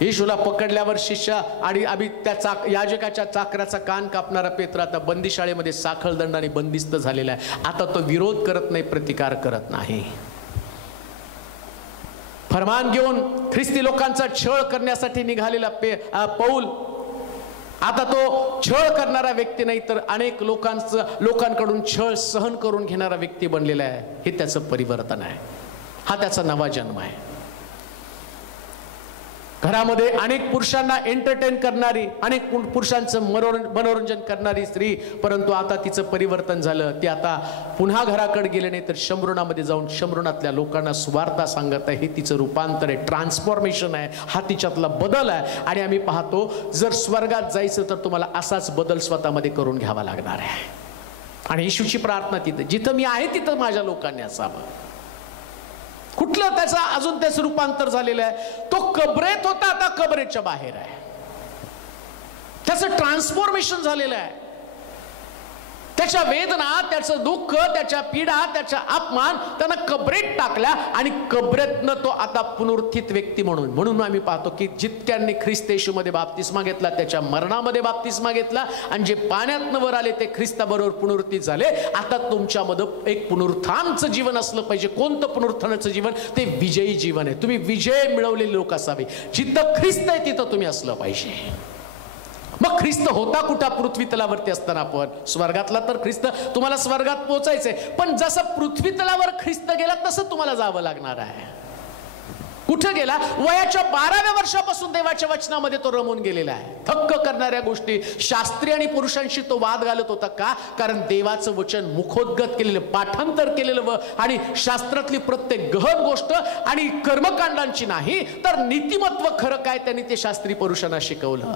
येशूला पकडल्यावर शिष्य आणि आम्ही त्या याजकाच्या चाकराचा कान कापणारा पेत्र आता बंदीशाळेमध्ये साखळदंडाने बंदिस्त झालेला आहे. आता तो विरोध करत नाही, प्रतिकार करत नाही. फरमान घेऊन ख्रिस्ती लोकांचा छळ करण्यासाठी निघालेला पौल आता तो छळ करणारा व्यक्ती नाही, तर अनेक लोकांकडून छळ सहन करून घेणारा व्यक्ती बनलेला आहे. हे त्याचं परिवर्तन आहे. हा त्याचा नवा जन्म आहे. घरामध्ये अनेक पुरुषांना एंटरटेन करणारी, अनेक पुरुषांचं मनोरंजन करणारी स्त्री, परंतु आता तिचं परिवर्तन झालं. ती आता पुन्हा घराकडे गेले नाही, तर शमरोनामध्ये जाऊन शमरोनातल्या लोकांना सुवार्ता सांगत आहे. हे तिचं रूपांतर आहे, ट्रान्सफॉर्मेशन आहे. हा तिच्यातला बदल आहे. आणि आम्ही पाहतो, जर स्वर्गात जायचं तर तुम्हाला असाच बदल स्वतःमध्ये करून घ्यावा लागणार आहे. आणि येशूची प्रार्थना तिथं, जिथं मी आहे तिथं माझ्या लोकांनी असावं. कुठलं त्याचा अजून त्याचं रूपांतर झालेलं आहे? तो कबरेत होता, आता कबरेच्या बाहेर आहे. त्याचं ट्रान्सफॉर्मेशन झालेलं आहे. त्याच्या वेदना, त्याचं दुःख, त्याच्या पीडा, त्याचा अपमान त्यानं कबरेत टाकल्या आणि कबरेतनं तो आता पुनरुत्थित व्यक्ती म्हणून आम्ही पाहतो की जितक्यांनी ख्रिस्त येशूमध्ये बाप्तिस्मा घेतला, त्याच्या मरणामध्ये बाप्तिस्मा घेतला आणि जे पाण्यातनं वर आले ते ख्रिस्ताबरोबर पुनरुत्थित झाले. आता तुमच्यामध्ये एक पुनरुत्थानचं जीवन असलं पाहिजे. कोणतं पुनरुत्थानाचं जीवन? ते विजयी जीवन आहे. तुम्ही विजय मिळवलेले लोक असावे. जिथं ख्रिस्त आहे तिथं तुम्ही असलं पाहिजे. मग ख्रिस्त होता कुठं? पृथ्वी तलावरती असताना. आपण स्वर्गातला तर ख्रिस्त तुम्हाला स्वर्गात पोहोचायचंय, पण जसं पृथ्वी तलावर ख्रिस्त गेला तसं तुम्हाला जावं लागणार आहे. कुठे गेला? वयाच्या 12व्या वर्षापासून देवाच्या वचनामध्ये तो रमून गेलेला आहे. थक्क करणाऱ्या गोष्टी, शास्त्री आणि पुरुषांशी तो वाद घालत होता. का? कारण देवाचं वचन मुखोद्गत केलेलं, पाठांतर केलेलं आणि शास्त्रातली प्रत्येक गहन गोष्ट आणि कर्मकांडांची नाही तर नीतिमत्व खरं काय त्यांनी ते शास्त्री पुरुषांना शिकवलं.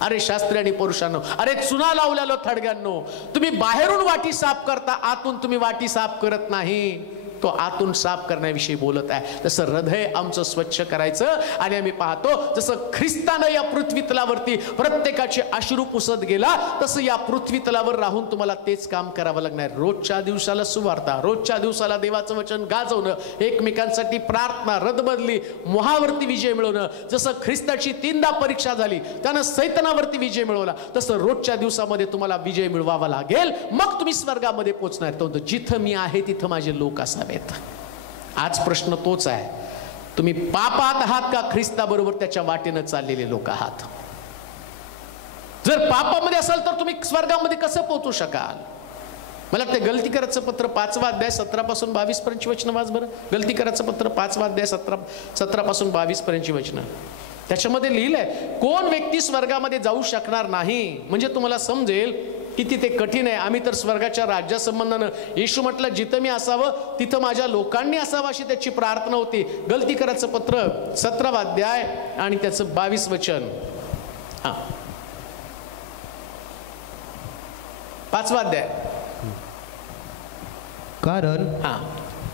अरे शास्त्री आणि पुरुषांनो, अरे चुना लावलेलो थडग्यांनो, तुम्ही बाहेरून वाटी साफ करता, आतून तुम्ही वाटी साफ करत नाही. तो आतून साफ करण्याविषयी बोलत आहे. तसं हृदय आमचं स्वच्छ करायचं. आणि आम्ही पाहतो जसं ख्रिस्तानं या पृथ्वी तलावरती प्रत्येकाचे अश्रू पुसत गेला, तसं या पृथ्वी तलावर राहून तुम्हाला तेच काम करावं लागणार. रोजच्या दिवसाला सुवार्ता, रोजच्या दिवसाला देवाचं वचन गाजवणं, एकमेकांसाठी प्रार्थना, रदबदली, मोहावरती विजय मिळवणं. जसं ख्रिस्ताची 3दा परीक्षा झाली, त्यानं सैतानावरती विजय मिळवला, तसं रोजच्या दिवसामध्ये तुम्हाला विजय मिळवावा लागेल. मग तुम्ही स्वर्गामध्ये पोहोचणार. तो जिथं मी आहे तिथं माझे लोक असावेत. आज प्रश्न तोच आहे, तुम्ही पापात आहात का ख्रिस्ताबरोबर त्याच्या वाटेनं चाललेले लोक आहात? जर पापामध्ये असाल तर तुम्ही स्वर्गामध्ये कसं पोहोचू शकाल? मला ते गलती करायचं पत्र 5वा अध्याय 17 पासून 22 पर्यंतची वचनं वाच बरं. गलती करायचं पत्र 5वा अध्याय 17 पासून 22 पर्यंतची वचनं. त्याच्यामध्ये लिहिलंय कोण व्यक्ती स्वर्गामध्ये जाऊ शकणार नाही. म्हणजे तुम्हाला समजेल किती ते कठीण आहे. आम्ही तर स्वर्गाच्या राज्यासंबंधानं, येशू म्हटलं जिथं मी असावं तिथं माझ्या लोकांनी असावं अशी त्याची प्रार्थना होती. गलती करायचं पत्र 17वा अध्याय आणि त्याचं 22 वचन. 5वा अध्याय. कारण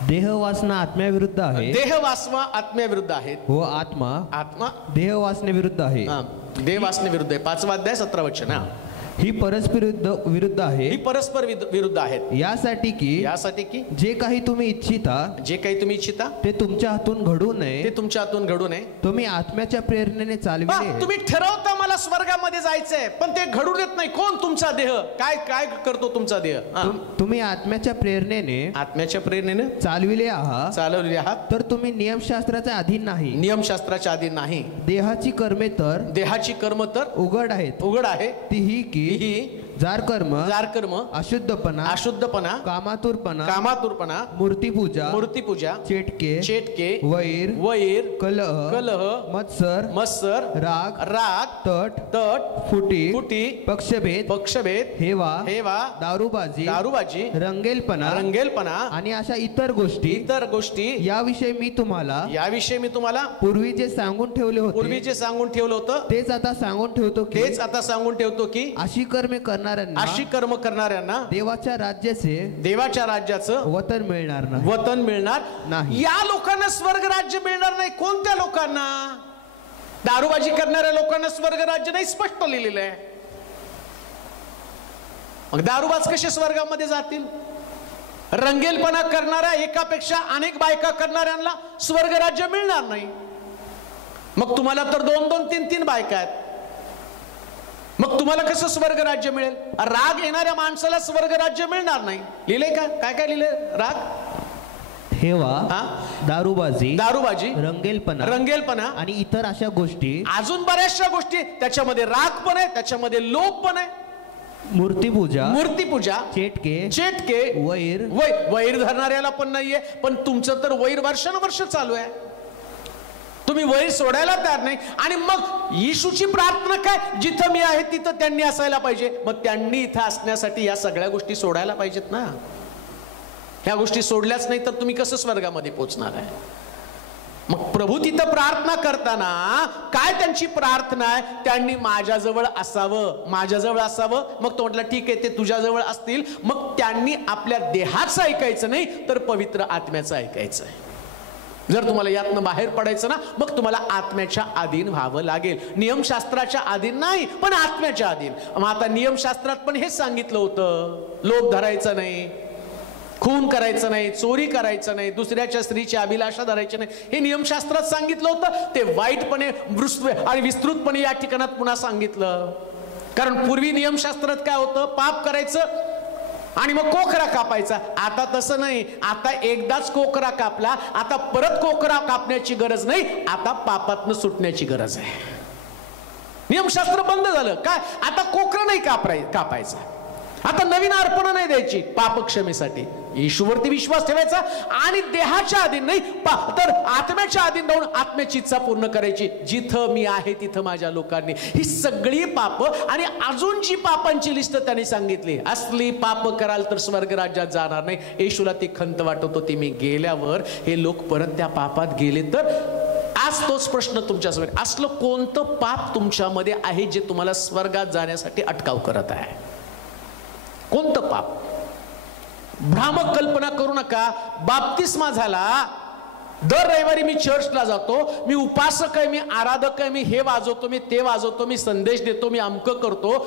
देहवासना आत्म्याविरुद्ध आहे. देहवासना आत्म्याविरुद्ध आहेत व आत्मा देहवासनेविरुद्ध आहे. देहवासनेविरुद्ध आहे. 5वा अध्याय 17 वचन. ही परस्पर विरुद्ध आहे. ही परस्पर विरुद्ध आहेत. यासाठी की जे काही तुम्ही इच्छिता ते तुमच्या हातून घडू नये. तुम्ही आत्म्याच्या प्रेरणेने चालविले. तुम्ही ठरवता मला स्वर्गामध्ये जायचंय, पण ते घडू देत नाही. कोण? तुमचा देह. काय करतो तुमचा देह? तुम्ही आत्म्याच्या प्रेरणेने चालविले आहात तर तुम्ही नियमशास्त्राच्या अधीन नाही. नियमशास्त्राच्या अधीन नाही. देहाची कर्म तर उघड आहे. ती ही की जार कर्म, अशुद्धपणा, कामातुरपणा, मूर्तिपूजा, चेटके, वैर, कलह, मत्सर, राग, तट, फुटी, पक्षभेद, हेवा, दारूबाजी, रंगेलपणा आणि अशा इतर गोष्टी याविषयी मी तुम्हाला पूर्वी जे सांगून ठेवले होते तेच आता सांगून ठेवतो की अशी कर्म करणाऱ्यांना देवाच्या राज्याचं वतन मिळणार नाही. या लोकांना स्वर्ग राज्य मिळणार नाही. कोणत्या लोकांना? दारूबाजी करणाऱ्या लोकांना स्वर्ग राज्य नाही, स्पष्ट लिहिलेलं आहे. मग दारूबाज कसे स्वर्गामध्ये जातील? रंगेलपणा करणाऱ्या, एकापेक्षा अनेक बायका करणाऱ्यांना स्वर्ग राज्य मिळणार नाही. मग तुम्हाला तर 2-2, 3-3 बायका आहेत. मग तुम्हाला कसं स्वर्ग राज्य मिळेल? राग येणाऱ्या माणसाला स्वर्ग राज्य मिळणार नाही. लिहिलंय का? काय लिहिलंय? राग, हेवा, दारूबाजी, रंगेलपणा आणि इतर अशा गोष्टी, अजून बऱ्याचशा गोष्टी. त्याच्यामध्ये राग पण आहे, त्याच्यामध्ये लोभ पण आहे. मूर्तिपूजा, चेटके, वैर धरणाऱ्याला पण नाहीये. पण तुमचं तर वैर वर्षानुवर्ष चालू आहे. तुम्ही वैर सोडायला तयार नाही. आणि मग येशूची प्रार्थना काय? जिथं मी आहे तिथं त्यांनी असायला पाहिजे. मग त्यांनी इथं असण्यासाठी या सगळ्या गोष्टी सोडायला पाहिजेत ना. ह्या गोष्टी सोडल्याच नाही तर तुम्ही कसं स्वर्गामध्ये पोहोचणार आहे? मग प्रभू तिथं प्रार्थना करताना काय त्यांची प्रार्थना आहे? त्यांनी माझ्याजवळ असावं. मग तो म्हटलं ठीक आहे, ते तुझ्याजवळ असतील. मग त्यांनी आपल्या देहाचं ऐकायचं नाही तर पवित्र आत्म्याचं ऐकायचं आहे. जर तुम्हाला यातनं बाहेर पडायचं ना, मग तुम्हाला आत्म्याच्या अधीन व्हावं लागेल. नियमशास्त्राच्या अधीन नाही, पण आत्म्याच्या अधीन. मग आता नियमशास्त्रात पण हेच सांगितलं होतं, लोभ धरायचा नाही, खून करायचं नाही, चोरी करायचं नाही, दुसऱ्याच्या स्त्रीची अभिलाषा धरायची नाही, हे नियमशास्त्रात सांगितलं होतं. ते वाईटपणे आणि विस्तृतपणे या ठिकाणात पुन्हा सांगितलं. कारण पूर्वी नियमशास्त्रात काय होतं? पाप करायचं आणि मग कोकरा कापायचा. आता तसं नाही. आता एकदाच कोकरा कापला, आता परत कोकरा कापण्याची गरज नाही. आता पापातनं सुटण्याची गरज आहे. नियमशास्त्र बंद झालं. काय? आता कोकरा नाही कापायचा. आता नवीन अर्पण नाही द्यायची पापक्षमेसाठी. येशूवरती विश्वास ठेवायचा आणि देहाच्या अधीन नाही तर आत्म्याच्या अधीन राहून आत्म्याची इच्छा पूर्ण करायची. जिथं मी आहे तिथं माझ्या लोकांनी. ही सगळी पाप आणि अजून जी पापांची लिस्ट त्यांनी सांगितली, असली पाप कराल तर स्वर्ग राज्यात जाणार नाही. येशूला ती खंत वाटत होती, मी गेल्यावर हे लोक परत त्या पापात गेले तर. आज तोच प्रश्न तुमच्यासमोर, असलं कोणतं पाप तुमच्यामध्ये आहे जे तुम्हाला स्वर्गात जाण्यासाठी अटकाव करत आहे? कोणतं पाप? भ्रामक कल्पना करू नका. बाप्तिस्मा झाला, दर रविवारी मी चर्चला जातो, मी उपासक आहे, मी आराधक आहे, मी हे वाजवतो, मी ते वाजवतो, मी संदेश देतो, मी अमकं करतो.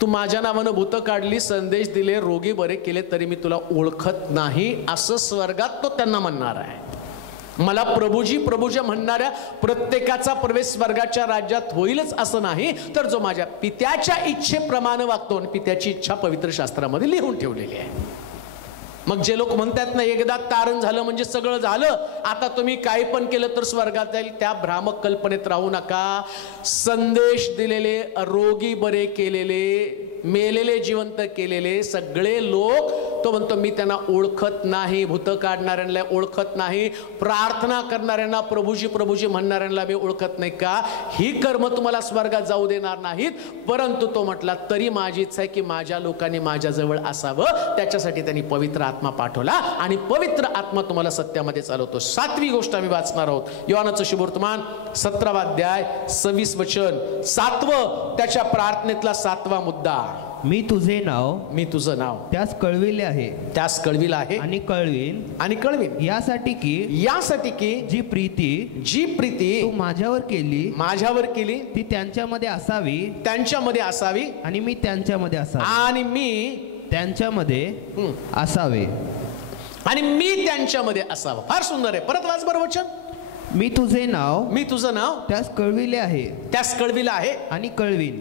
तू माझ्या नावानं भूत काढली, संदेश दिले, रोगी बरे केले, तरी मी तुला ओळखत नाही असं स्वर्गात तो त्यांना म्हणणार आहे. मला प्रभूजी प्रभूजी म्हणणाऱ्या प्रत्येकाचा प्रवेश स्वर्गाच्या राज्यात होईलच असं नाही, तर जो माझ्या पित्याच्या इच्छेप्रमाणे वागतो, आणि पित्याची इच्छा पवित्र शास्त्रामध्ये लिहून ठेवलेली आहे. मग जे लोक म्हणतात ना एकदा तारण झालं म्हणजे सगळं झालं, आता तुम्ही काही पण केलं तर स्वर्गात जाईल, त्या भ्रामक कल्पनेत राहू नका. संदेश दिलेले, रोगी बरे केलेले, मेलेले जिवंत केलेले सगळे लोक तो म्हणतो मी त्यांना ओळखत नाही. भूत काढणाऱ्यांना ओळखत नाही, प्रार्थना करणाऱ्यांना, प्रभूजी प्रभूजी म्हणणाऱ्यांना मी ओळखत नाही. का? ही कर्म तुम्हाला स्वर्गात जाऊ देणार नाहीत. परंतु तो म्हटला तरी माझी इच्छा आहे की माझ्या लोकांनी माझ्याजवळ असावं, त्याच्यासाठी त्यांनी पवित्र आत्मा पाठवला आणि पवित्र आत्मा तुम्हाला सत्यामध्ये चालवतो. 7वी गोष्ट आम्ही वाचणार आहोत, योहानाचं शुभवर्तमान 17वा अध्याय 26 वचन, 7वं त्याच्या प्रार्थनेतला 7वा मुद्दा. मी तुझे नाव, मी तुझं नाव त्यास कळविले आहे, त्यास कळविलं आहे आणि कळवीन, आणि कळवीन, यासाठी की जी प्रीती तू माझ्यावर केली ती त्यांच्यामध्ये असावी, आणि मी त्यांच्यामध्ये असावे. फार सुंदर आहे. परत वाच बरं वचन. मी तुझं नाव त्यास कळविले आहे, आणि कळवीन,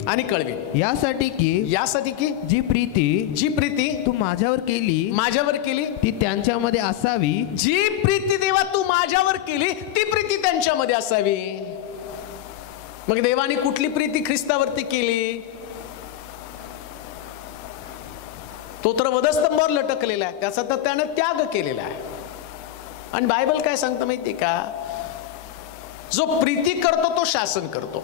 यासाठी की जी प्रीती तू माझ्यावर केली ती त्यांच्यामध्ये असावी. जी प्रीती देवा तू माझ्यावर केली ती प्रीती त्यांच्यामध्ये असावी. मग देवाने कुठली प्रीती ख्रिस्तावरती केली? तो तर वधस्तंभावर लटकलेला आहे, त्याचा तर त्याने त्याग केलेला आहे. आणि बायबल काय सांगतं माहिती का? जो प्रीती करतो तो शासन करतो.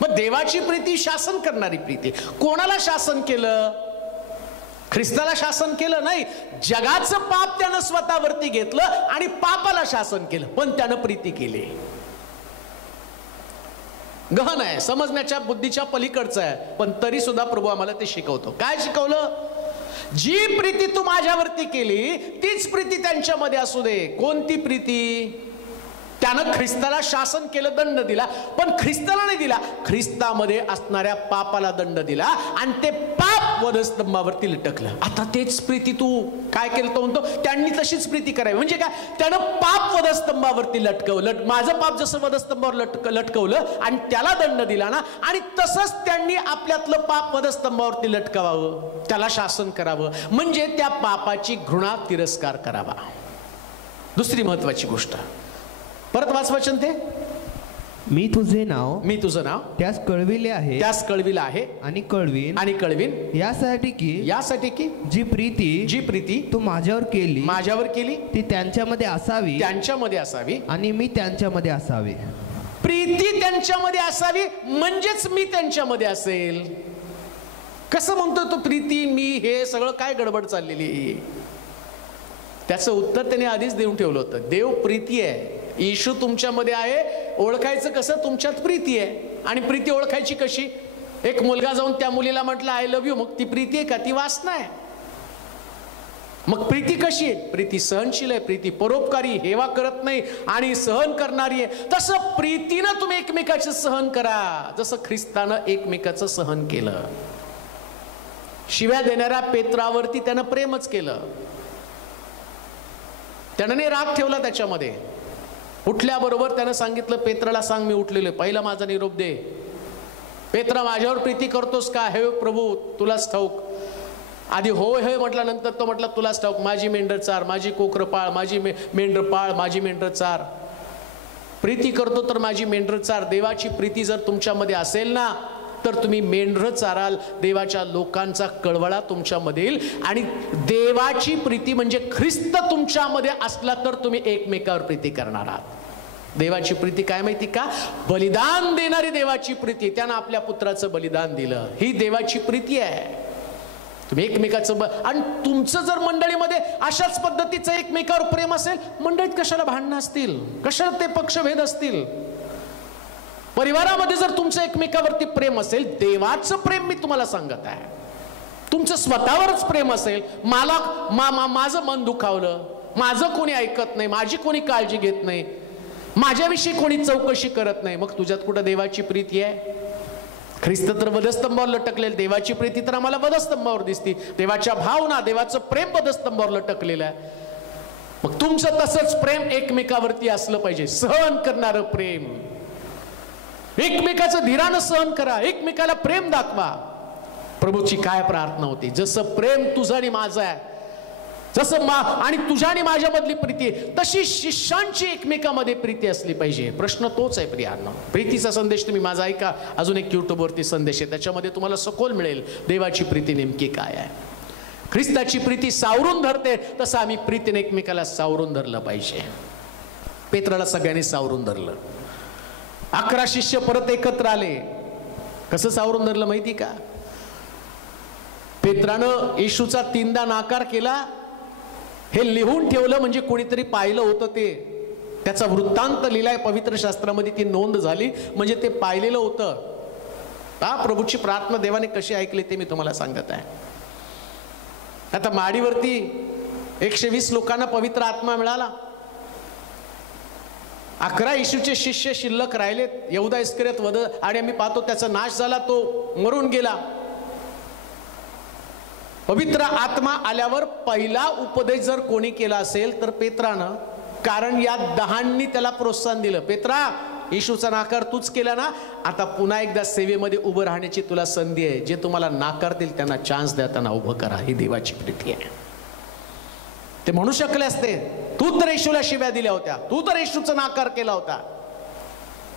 मग देवाची प्रीती शासन करणारी प्रीती. कोणाला शासन केलं? ख्रिस्ताला शासन केलं नाही. जगाचं पाप त्यानं स्वतःवरती घेतलं आणि पापाला शासन केलं, पण त्यानं प्रीती केली. गहन आहे, समजण्याच्या बुद्धीच्या पलीकडचं आहे, पण तरी सुद्धा प्रभू आम्हाला ते शिकवतो. काय शिकवलं? जी प्रीती तू माझ्यावरती केली तीच प्रीती त्यांच्यामध्ये असू दे. कोणती प्रीती? त्यानं ख्रिस्ताला शासन केलं, दंड दिला, पण ख्रिस्ताला नाही दिला, ख्रिस्तामध्ये असणाऱ्या पापाला दंड दिला आणि ते पाप वधस्तंभावरती लटकलं. आता तेच प्रीती तू काय केलं? तो म्हणतो त्यांनी तशीच प्रीती करावी. म्हणजे काय? त्यानं पाप वधस्तंभावरती लटकवलं. माझं पाप जसं वधस्तंभावर लटकवलं आणि त्याला दंड दिला ना, आणि तसंच त्यांनी आपल्यातलं पाप वधस्तंभावरती लटकवावं, त्याला शासन करावं, म्हणजे त्या पापाची घृणा, तिरस्कार करावा. दुसरी महत्वाची गोष्ट, परत वाच वचन ते. मी तुझं नाव त्यास कळविले आहे, आणि कळवीन, यासाठी की जी प्रीती तू माझ्यावर केली ती त्यांच्यामध्ये असावी, आणि मी त्यांच्यामध्ये असावे. प्रीती त्यांच्यामध्ये असावी म्हणजेच मी त्यांच्यामध्ये असेल. कसं म्हणतो तो प्रीती मी? हे सगळं काय गडबड चाललेली? त्याचं उत्तर त्याने आधीच देऊन ठेवलं होतं. देव प्रीती आहे, येशू तुमच्यामध्ये आहे. ओळखायचं कसं? तुमच्यात प्रीती आहे. आणि प्रीती ओळखायची कशी? एक मुलगा जाऊन त्या मुलीला म्हटलं आय लव्ह यू, मग ती प्रीती आहे का? ती वासना आहे. मग प्रीती कशी आहे? प्रीती सहनशील आहे, प्रीती परोपकारी, हेवा करत नाही आणि सहन करणारी आहे. तसं प्रीतीनं तुम्ही एकमेकाचं सहन करा, जसं ख्रिस्तानं एकमेकाचं सहन केलं. शिव्या देणाऱ्या पेत्रावरती त्यानं प्रेमच केलं, त्यानं नाही राग ठेवला त्याच्यामध्ये. उठल्याबरोबर त्यानं सांगितलं पेत्राला, सांग मी उठलेलो, पहिला माझा निरोप दे. पेत्रा माझ्यावर प्रीती करतोस का? हे प्रभू तुलाच ठाऊक. आधी होय होय म्हटलं, नंतर तो म्हटलं तुलाच ठाऊक, माझी मेंढर चार, माझी कोकर पाळ, माझी मेंढर पाळ, माझी मेंढर चार. प्रीती करतो तर माझी मेंढर चार. देवाची प्रीती जर तुमच्यामध्ये असेल ना, तर तुम्ही मेंढरं चाराल, देवाच्या लोकांचा कळवळा तुमच्यामध्ये येईल, आणि देवाची प्रीती म्हणजे ख्रिस्त तुमच्यामध्ये असला तर तुम्ही एकमेकावर प्रीती करणार आहात. देवाची प्रीती काय माहिती का? बलिदान देणारी देवाची प्रीती. त्यानं आपल्या पुत्राचं बलिदान दिलं, ही देवाची प्रीती आहे. तुम्ही एकमेकाचं आणि तुमचं जर मंडळीमध्ये अशाच पद्धतीचं एकमेकावर प्रेम असेल, मंडळीत कशाला भांडणं असतील, कशाला ते पक्षभेद असतील? परिवारामध्ये जर तुमचं एकमेकावरती प्रेम असेल, देवाचं प्रेम मी तुम्हाला सांगत आहे, तुमचं स्वतःवरच प्रेम असेल, माझं मन दुखावलं, माझं कोणी ऐकत नाही, माझी कोणी काळजी घेत नाही, माझ्याविषयी कोणी चौकशी करत नाही, मग तुझ्यात कुठं देवाची प्रीती आहे? ख्रिस्त तर वधस्तंभावर लटकलेलं, देवाची प्रीती तर आम्हाला वधस्तंभावर दिसते. देवाच्या भावना, देवाचं प्रेम वधस्तंभावर लटकलेलं आहे. मग तुमचं तसंच प्रेम एकमेकावरती असलं पाहिजे, सहन करणारं प्रेम. एकमेकाचं धीरानं सहन करा, एकमेकाला प्रेम दाखवा. प्रभूची काय प्रार्थना होती? जसं प्रेम तुझं आणि माझं आहे, जसं आणि तुझ्या आणि माझ्यामधली प्रीती तशी शिष्यांची एकमेकामध्ये प्रीती असली पाहिजे. प्रश्न तोच आहे प्रियांनो. प्रीतीचा संदेश तुम्ही माझा ऐका. अजून एक युट्यूबवरती संदेश आहे, त्याच्यामध्ये तुम्हाला सखोल मिळेल देवाची प्रीती नेमकी काय आहे. ख्रिस्ताची प्रीती सावरून धरते, तसं आम्ही प्रीतीने एकमेकाला सावरून धरलं पाहिजे. पेत्राला सगळ्यांनी सावरून धरलं. 11 शिष्य परत एकत्र आले. कसं सावरून धरलं माहिती का? पेत्रानं येशूचा 3दा नाकार केला, हे लिहून ठेवलं, म्हणजे कोणीतरी पाहिलं होतं ते. त्याचा वृत्तांत लिहिलाय पवित्र शास्त्रामध्ये, ती नोंद झाली, म्हणजे ते पाहिलेलं होतं. प्रभूची प्रार्थना देवाने कशी ऐकली ते मी तुम्हाला सांगत आहे. आता माडीवरती 120 लोकांना पवित्र आत्मा मिळाला. 11 येशूचे शिष्य शिल्लक राहिलेत. यहूदा इस्करियोत वध, आणि आम्ही पाहतो त्याचा नाश झाला, तो मरून गेला. पवित्र आत्मा आल्यावर पहिला उपदेश जर कोणी केला असेल तर पेत्रानं, कारण या 10 त्याला प्रोत्साहन दिलं. पेत्रा, येशूचा नाकार तूच केला ना, आता पुन्हा एकदा सेवेमध्ये उभं राहण्याची तुला संधी आहे. जे तुम्हाला नाकारतील त्यांना चान्स द्या, त्यांना उभं करा. ही देवाची प्रीती आहे. ते म्हणू शकले असते, तू तर येशूला शिव्या दिल्या होत्या, तू तर येशूचा नाकार केला होता.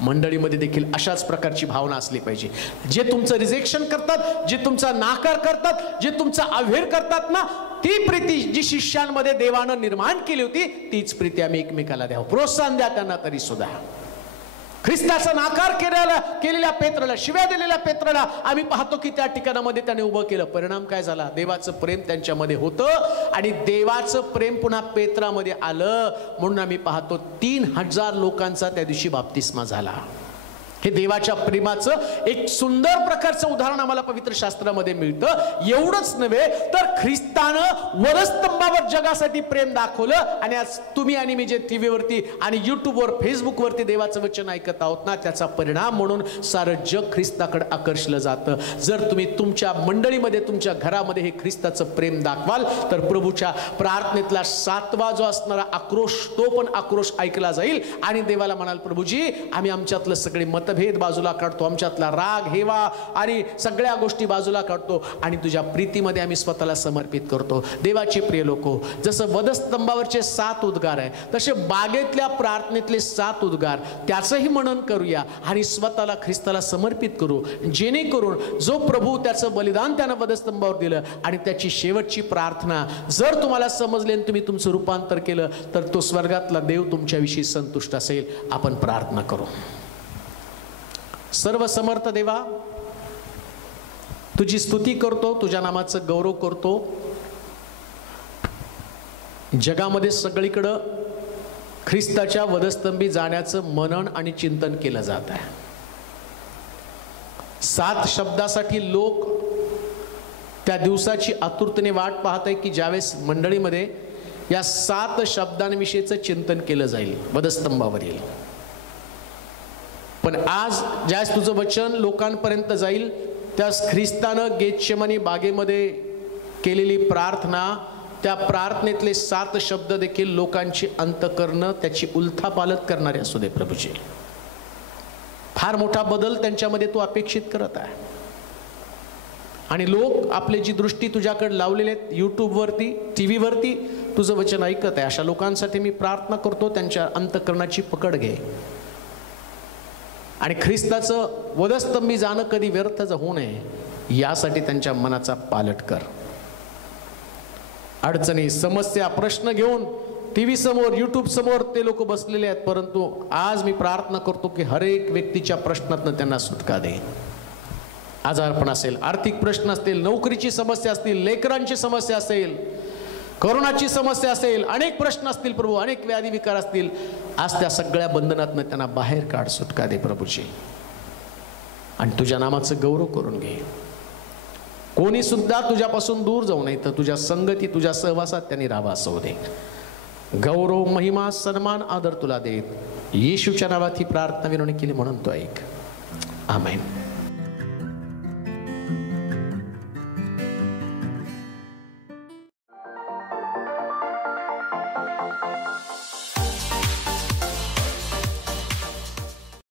मंडळीमध्ये देखील अशाच प्रकारची भावना असली पाहिजे. जे तुमचं रिजेक्शन करतात, जे तुमचा नाकार करतात, जे तुमचा अव्हेर करतात ना, ती प्रीती जी शिष्यांमध्ये देवानं निर्माण केली होती, तीच प्रीती आम्ही एकमेकाला द्यावं. प्रोत्साहन द्या त्यांना तरी सुद्धा. ख्रिस्ताचा नाकार केलेल्या पेत्राला, शिव्या दिलेल्या पेत्राला आम्ही पाहतो की त्या ठिकाणामध्ये त्याने उभं केलं. परिणाम काय झाला? देवाचं प्रेम त्यांच्यामध्ये होतं, आणि देवाचं प्रेम पुन्हा पेत्रामध्ये आलं, म्हणून आम्ही पाहतो 3000 लोकांचा त्या दिवशी बाप्तिस्मा झाला. हे देवाच्या प्रेमाचं एक सुंदर प्रकारचं उदाहरण आम्हाला पवित्र शास्त्रामध्ये मिळतं. एवढंच नव्हे तर ख्रिस्तानं वधस्तंभावर जगासाठी प्रेम दाखवलं, आणि आज तुम्ही आणि मी जे टीव्हीवरती आणि युट्यूबवर, फेसबुकवरती देवाचं वचन ऐकत आहोत ना, त्याचा परिणाम म्हणून सारं जग ख्रिस्ताकडे आकर्षलं जातं. जर तुम्ही तुमच्या मंडळीमध्ये, तुमच्या घरामध्ये हे ख्रिस्ताचं प्रेम दाखवाल, तर प्रभूच्या प्रार्थनेतला 7वा जो असणारा आक्रोश, तो पण आक्रोश ऐकला जाईल, आणि देवाला म्हणाल, प्रभूजी आम्ही आमच्यातलं सगळे मतभेद बाजूला काढतो, आमच्यातला राग, हेवा आणि सगळ्या गोष्टी बाजूला काढतो, आणि तुझ्या प्रीतीमध्ये आम्ही स्वतःला समर्पित करतो. देवाचे प्रिय लोको, जसं वधस्तंभावरचे 7 उद्गार आहे, तसे बागेतल्या प्रार्थनेतले 7 उद्गार, त्याचंही मनन करूया आणि स्वतःला ख्रिस्ताला समर्पित करू, जेणेकरून जो प्रभू त्याचं बलिदान त्यानं वधस्तंभावर दिलं, आणि त्याची शेवटची प्रार्थना जर तुम्हाला समजली आणि तुम्ही तुमचं रूपांतर केलं, तर तो स्वर्गातला देव तुमच्याविषयी संतुष्ट असेल. आपण प्रार्थना करू. सर्व समर्थ देवा, तुझी स्तुती करतो, तुझ्या नामाचं गौरव करतो. जगामध्ये सगळीकडं ख्रिस्ताच्या वधस्तंभी जाण्याचं मनन आणि चिंतन केलं जात आहे. 7 शब्दासाठी लोक त्या दिवसाची आतुरतेने वाट पाहत आहे की ज्यावेळेस मंडळीमध्ये या 7 शब्दांविषयीचं चिंतन केलं जाईल वधस्तंभावरील. पण आज ज्यास तुझं वचन लोकांपर्यंत जाईल, त्यास ख्रिस्तानं गेतशेमानी बागेमध्ये केलेली प्रार्थना, त्या प्रार्थनेतले 7 शब्द देखील लोकांची अंतःकरणं त्याची उलथापालथ करणारे असू दे. प्रभूजी, फार मोठा बदल त्यांच्यामध्ये तू अपेक्षित करत आहे, आणि लोक आपली जी दृष्टी तुझ्याकडे लावलेले आहेत, युट्यूबवरती, टीव्हीवरती तुझं वचन ऐकत आहे, अशा लोकांसाठी मी प्रार्थना करतो, त्यांच्या अंतःकरणाची पकड घे. आणि ख्रिस्ताचं वधस्तंभी जाणं कधी व्यर्थच होऊ नये यासाठी त्यांच्या मनाचा पालट कर. अडचणी, समस्या, प्रश्न घेऊन टीव्ही समोर, युट्यूब समोर ते लोक बसलेले आहेत, परंतु आज मी प्रार्थना करतो की हर एक व्यक्तीच्या प्रश्नातनं त्यांना सुटका दे. आजारपण असेल, आर्थिक प्रश्न असतील, नोकरीची समस्या असतील, लेकरांची समस्या असेल, कोरोनाची समस्या असेल, अनेक प्रश्न असतील प्रभू, अनेक व्याधी विकार असतील, आज त्या सगळ्या बंधनातनं त्यांना बाहेर काढ, सुटका दे प्रभूची, आणि तुझ्या नामाचं गौरव करून घे. कोणी सुद्धा तुझ्यापासून दूर जाऊ नये, तर तुझ्या संगती, तुझ्या सहवासात त्यांनी राहावं असं होते. गौरव, महिमा, सन्मान, आदर तुला देत येशूच्या नावात ही प्रार्थना विनवणी केली म्हणून तो ऐक. आमेन.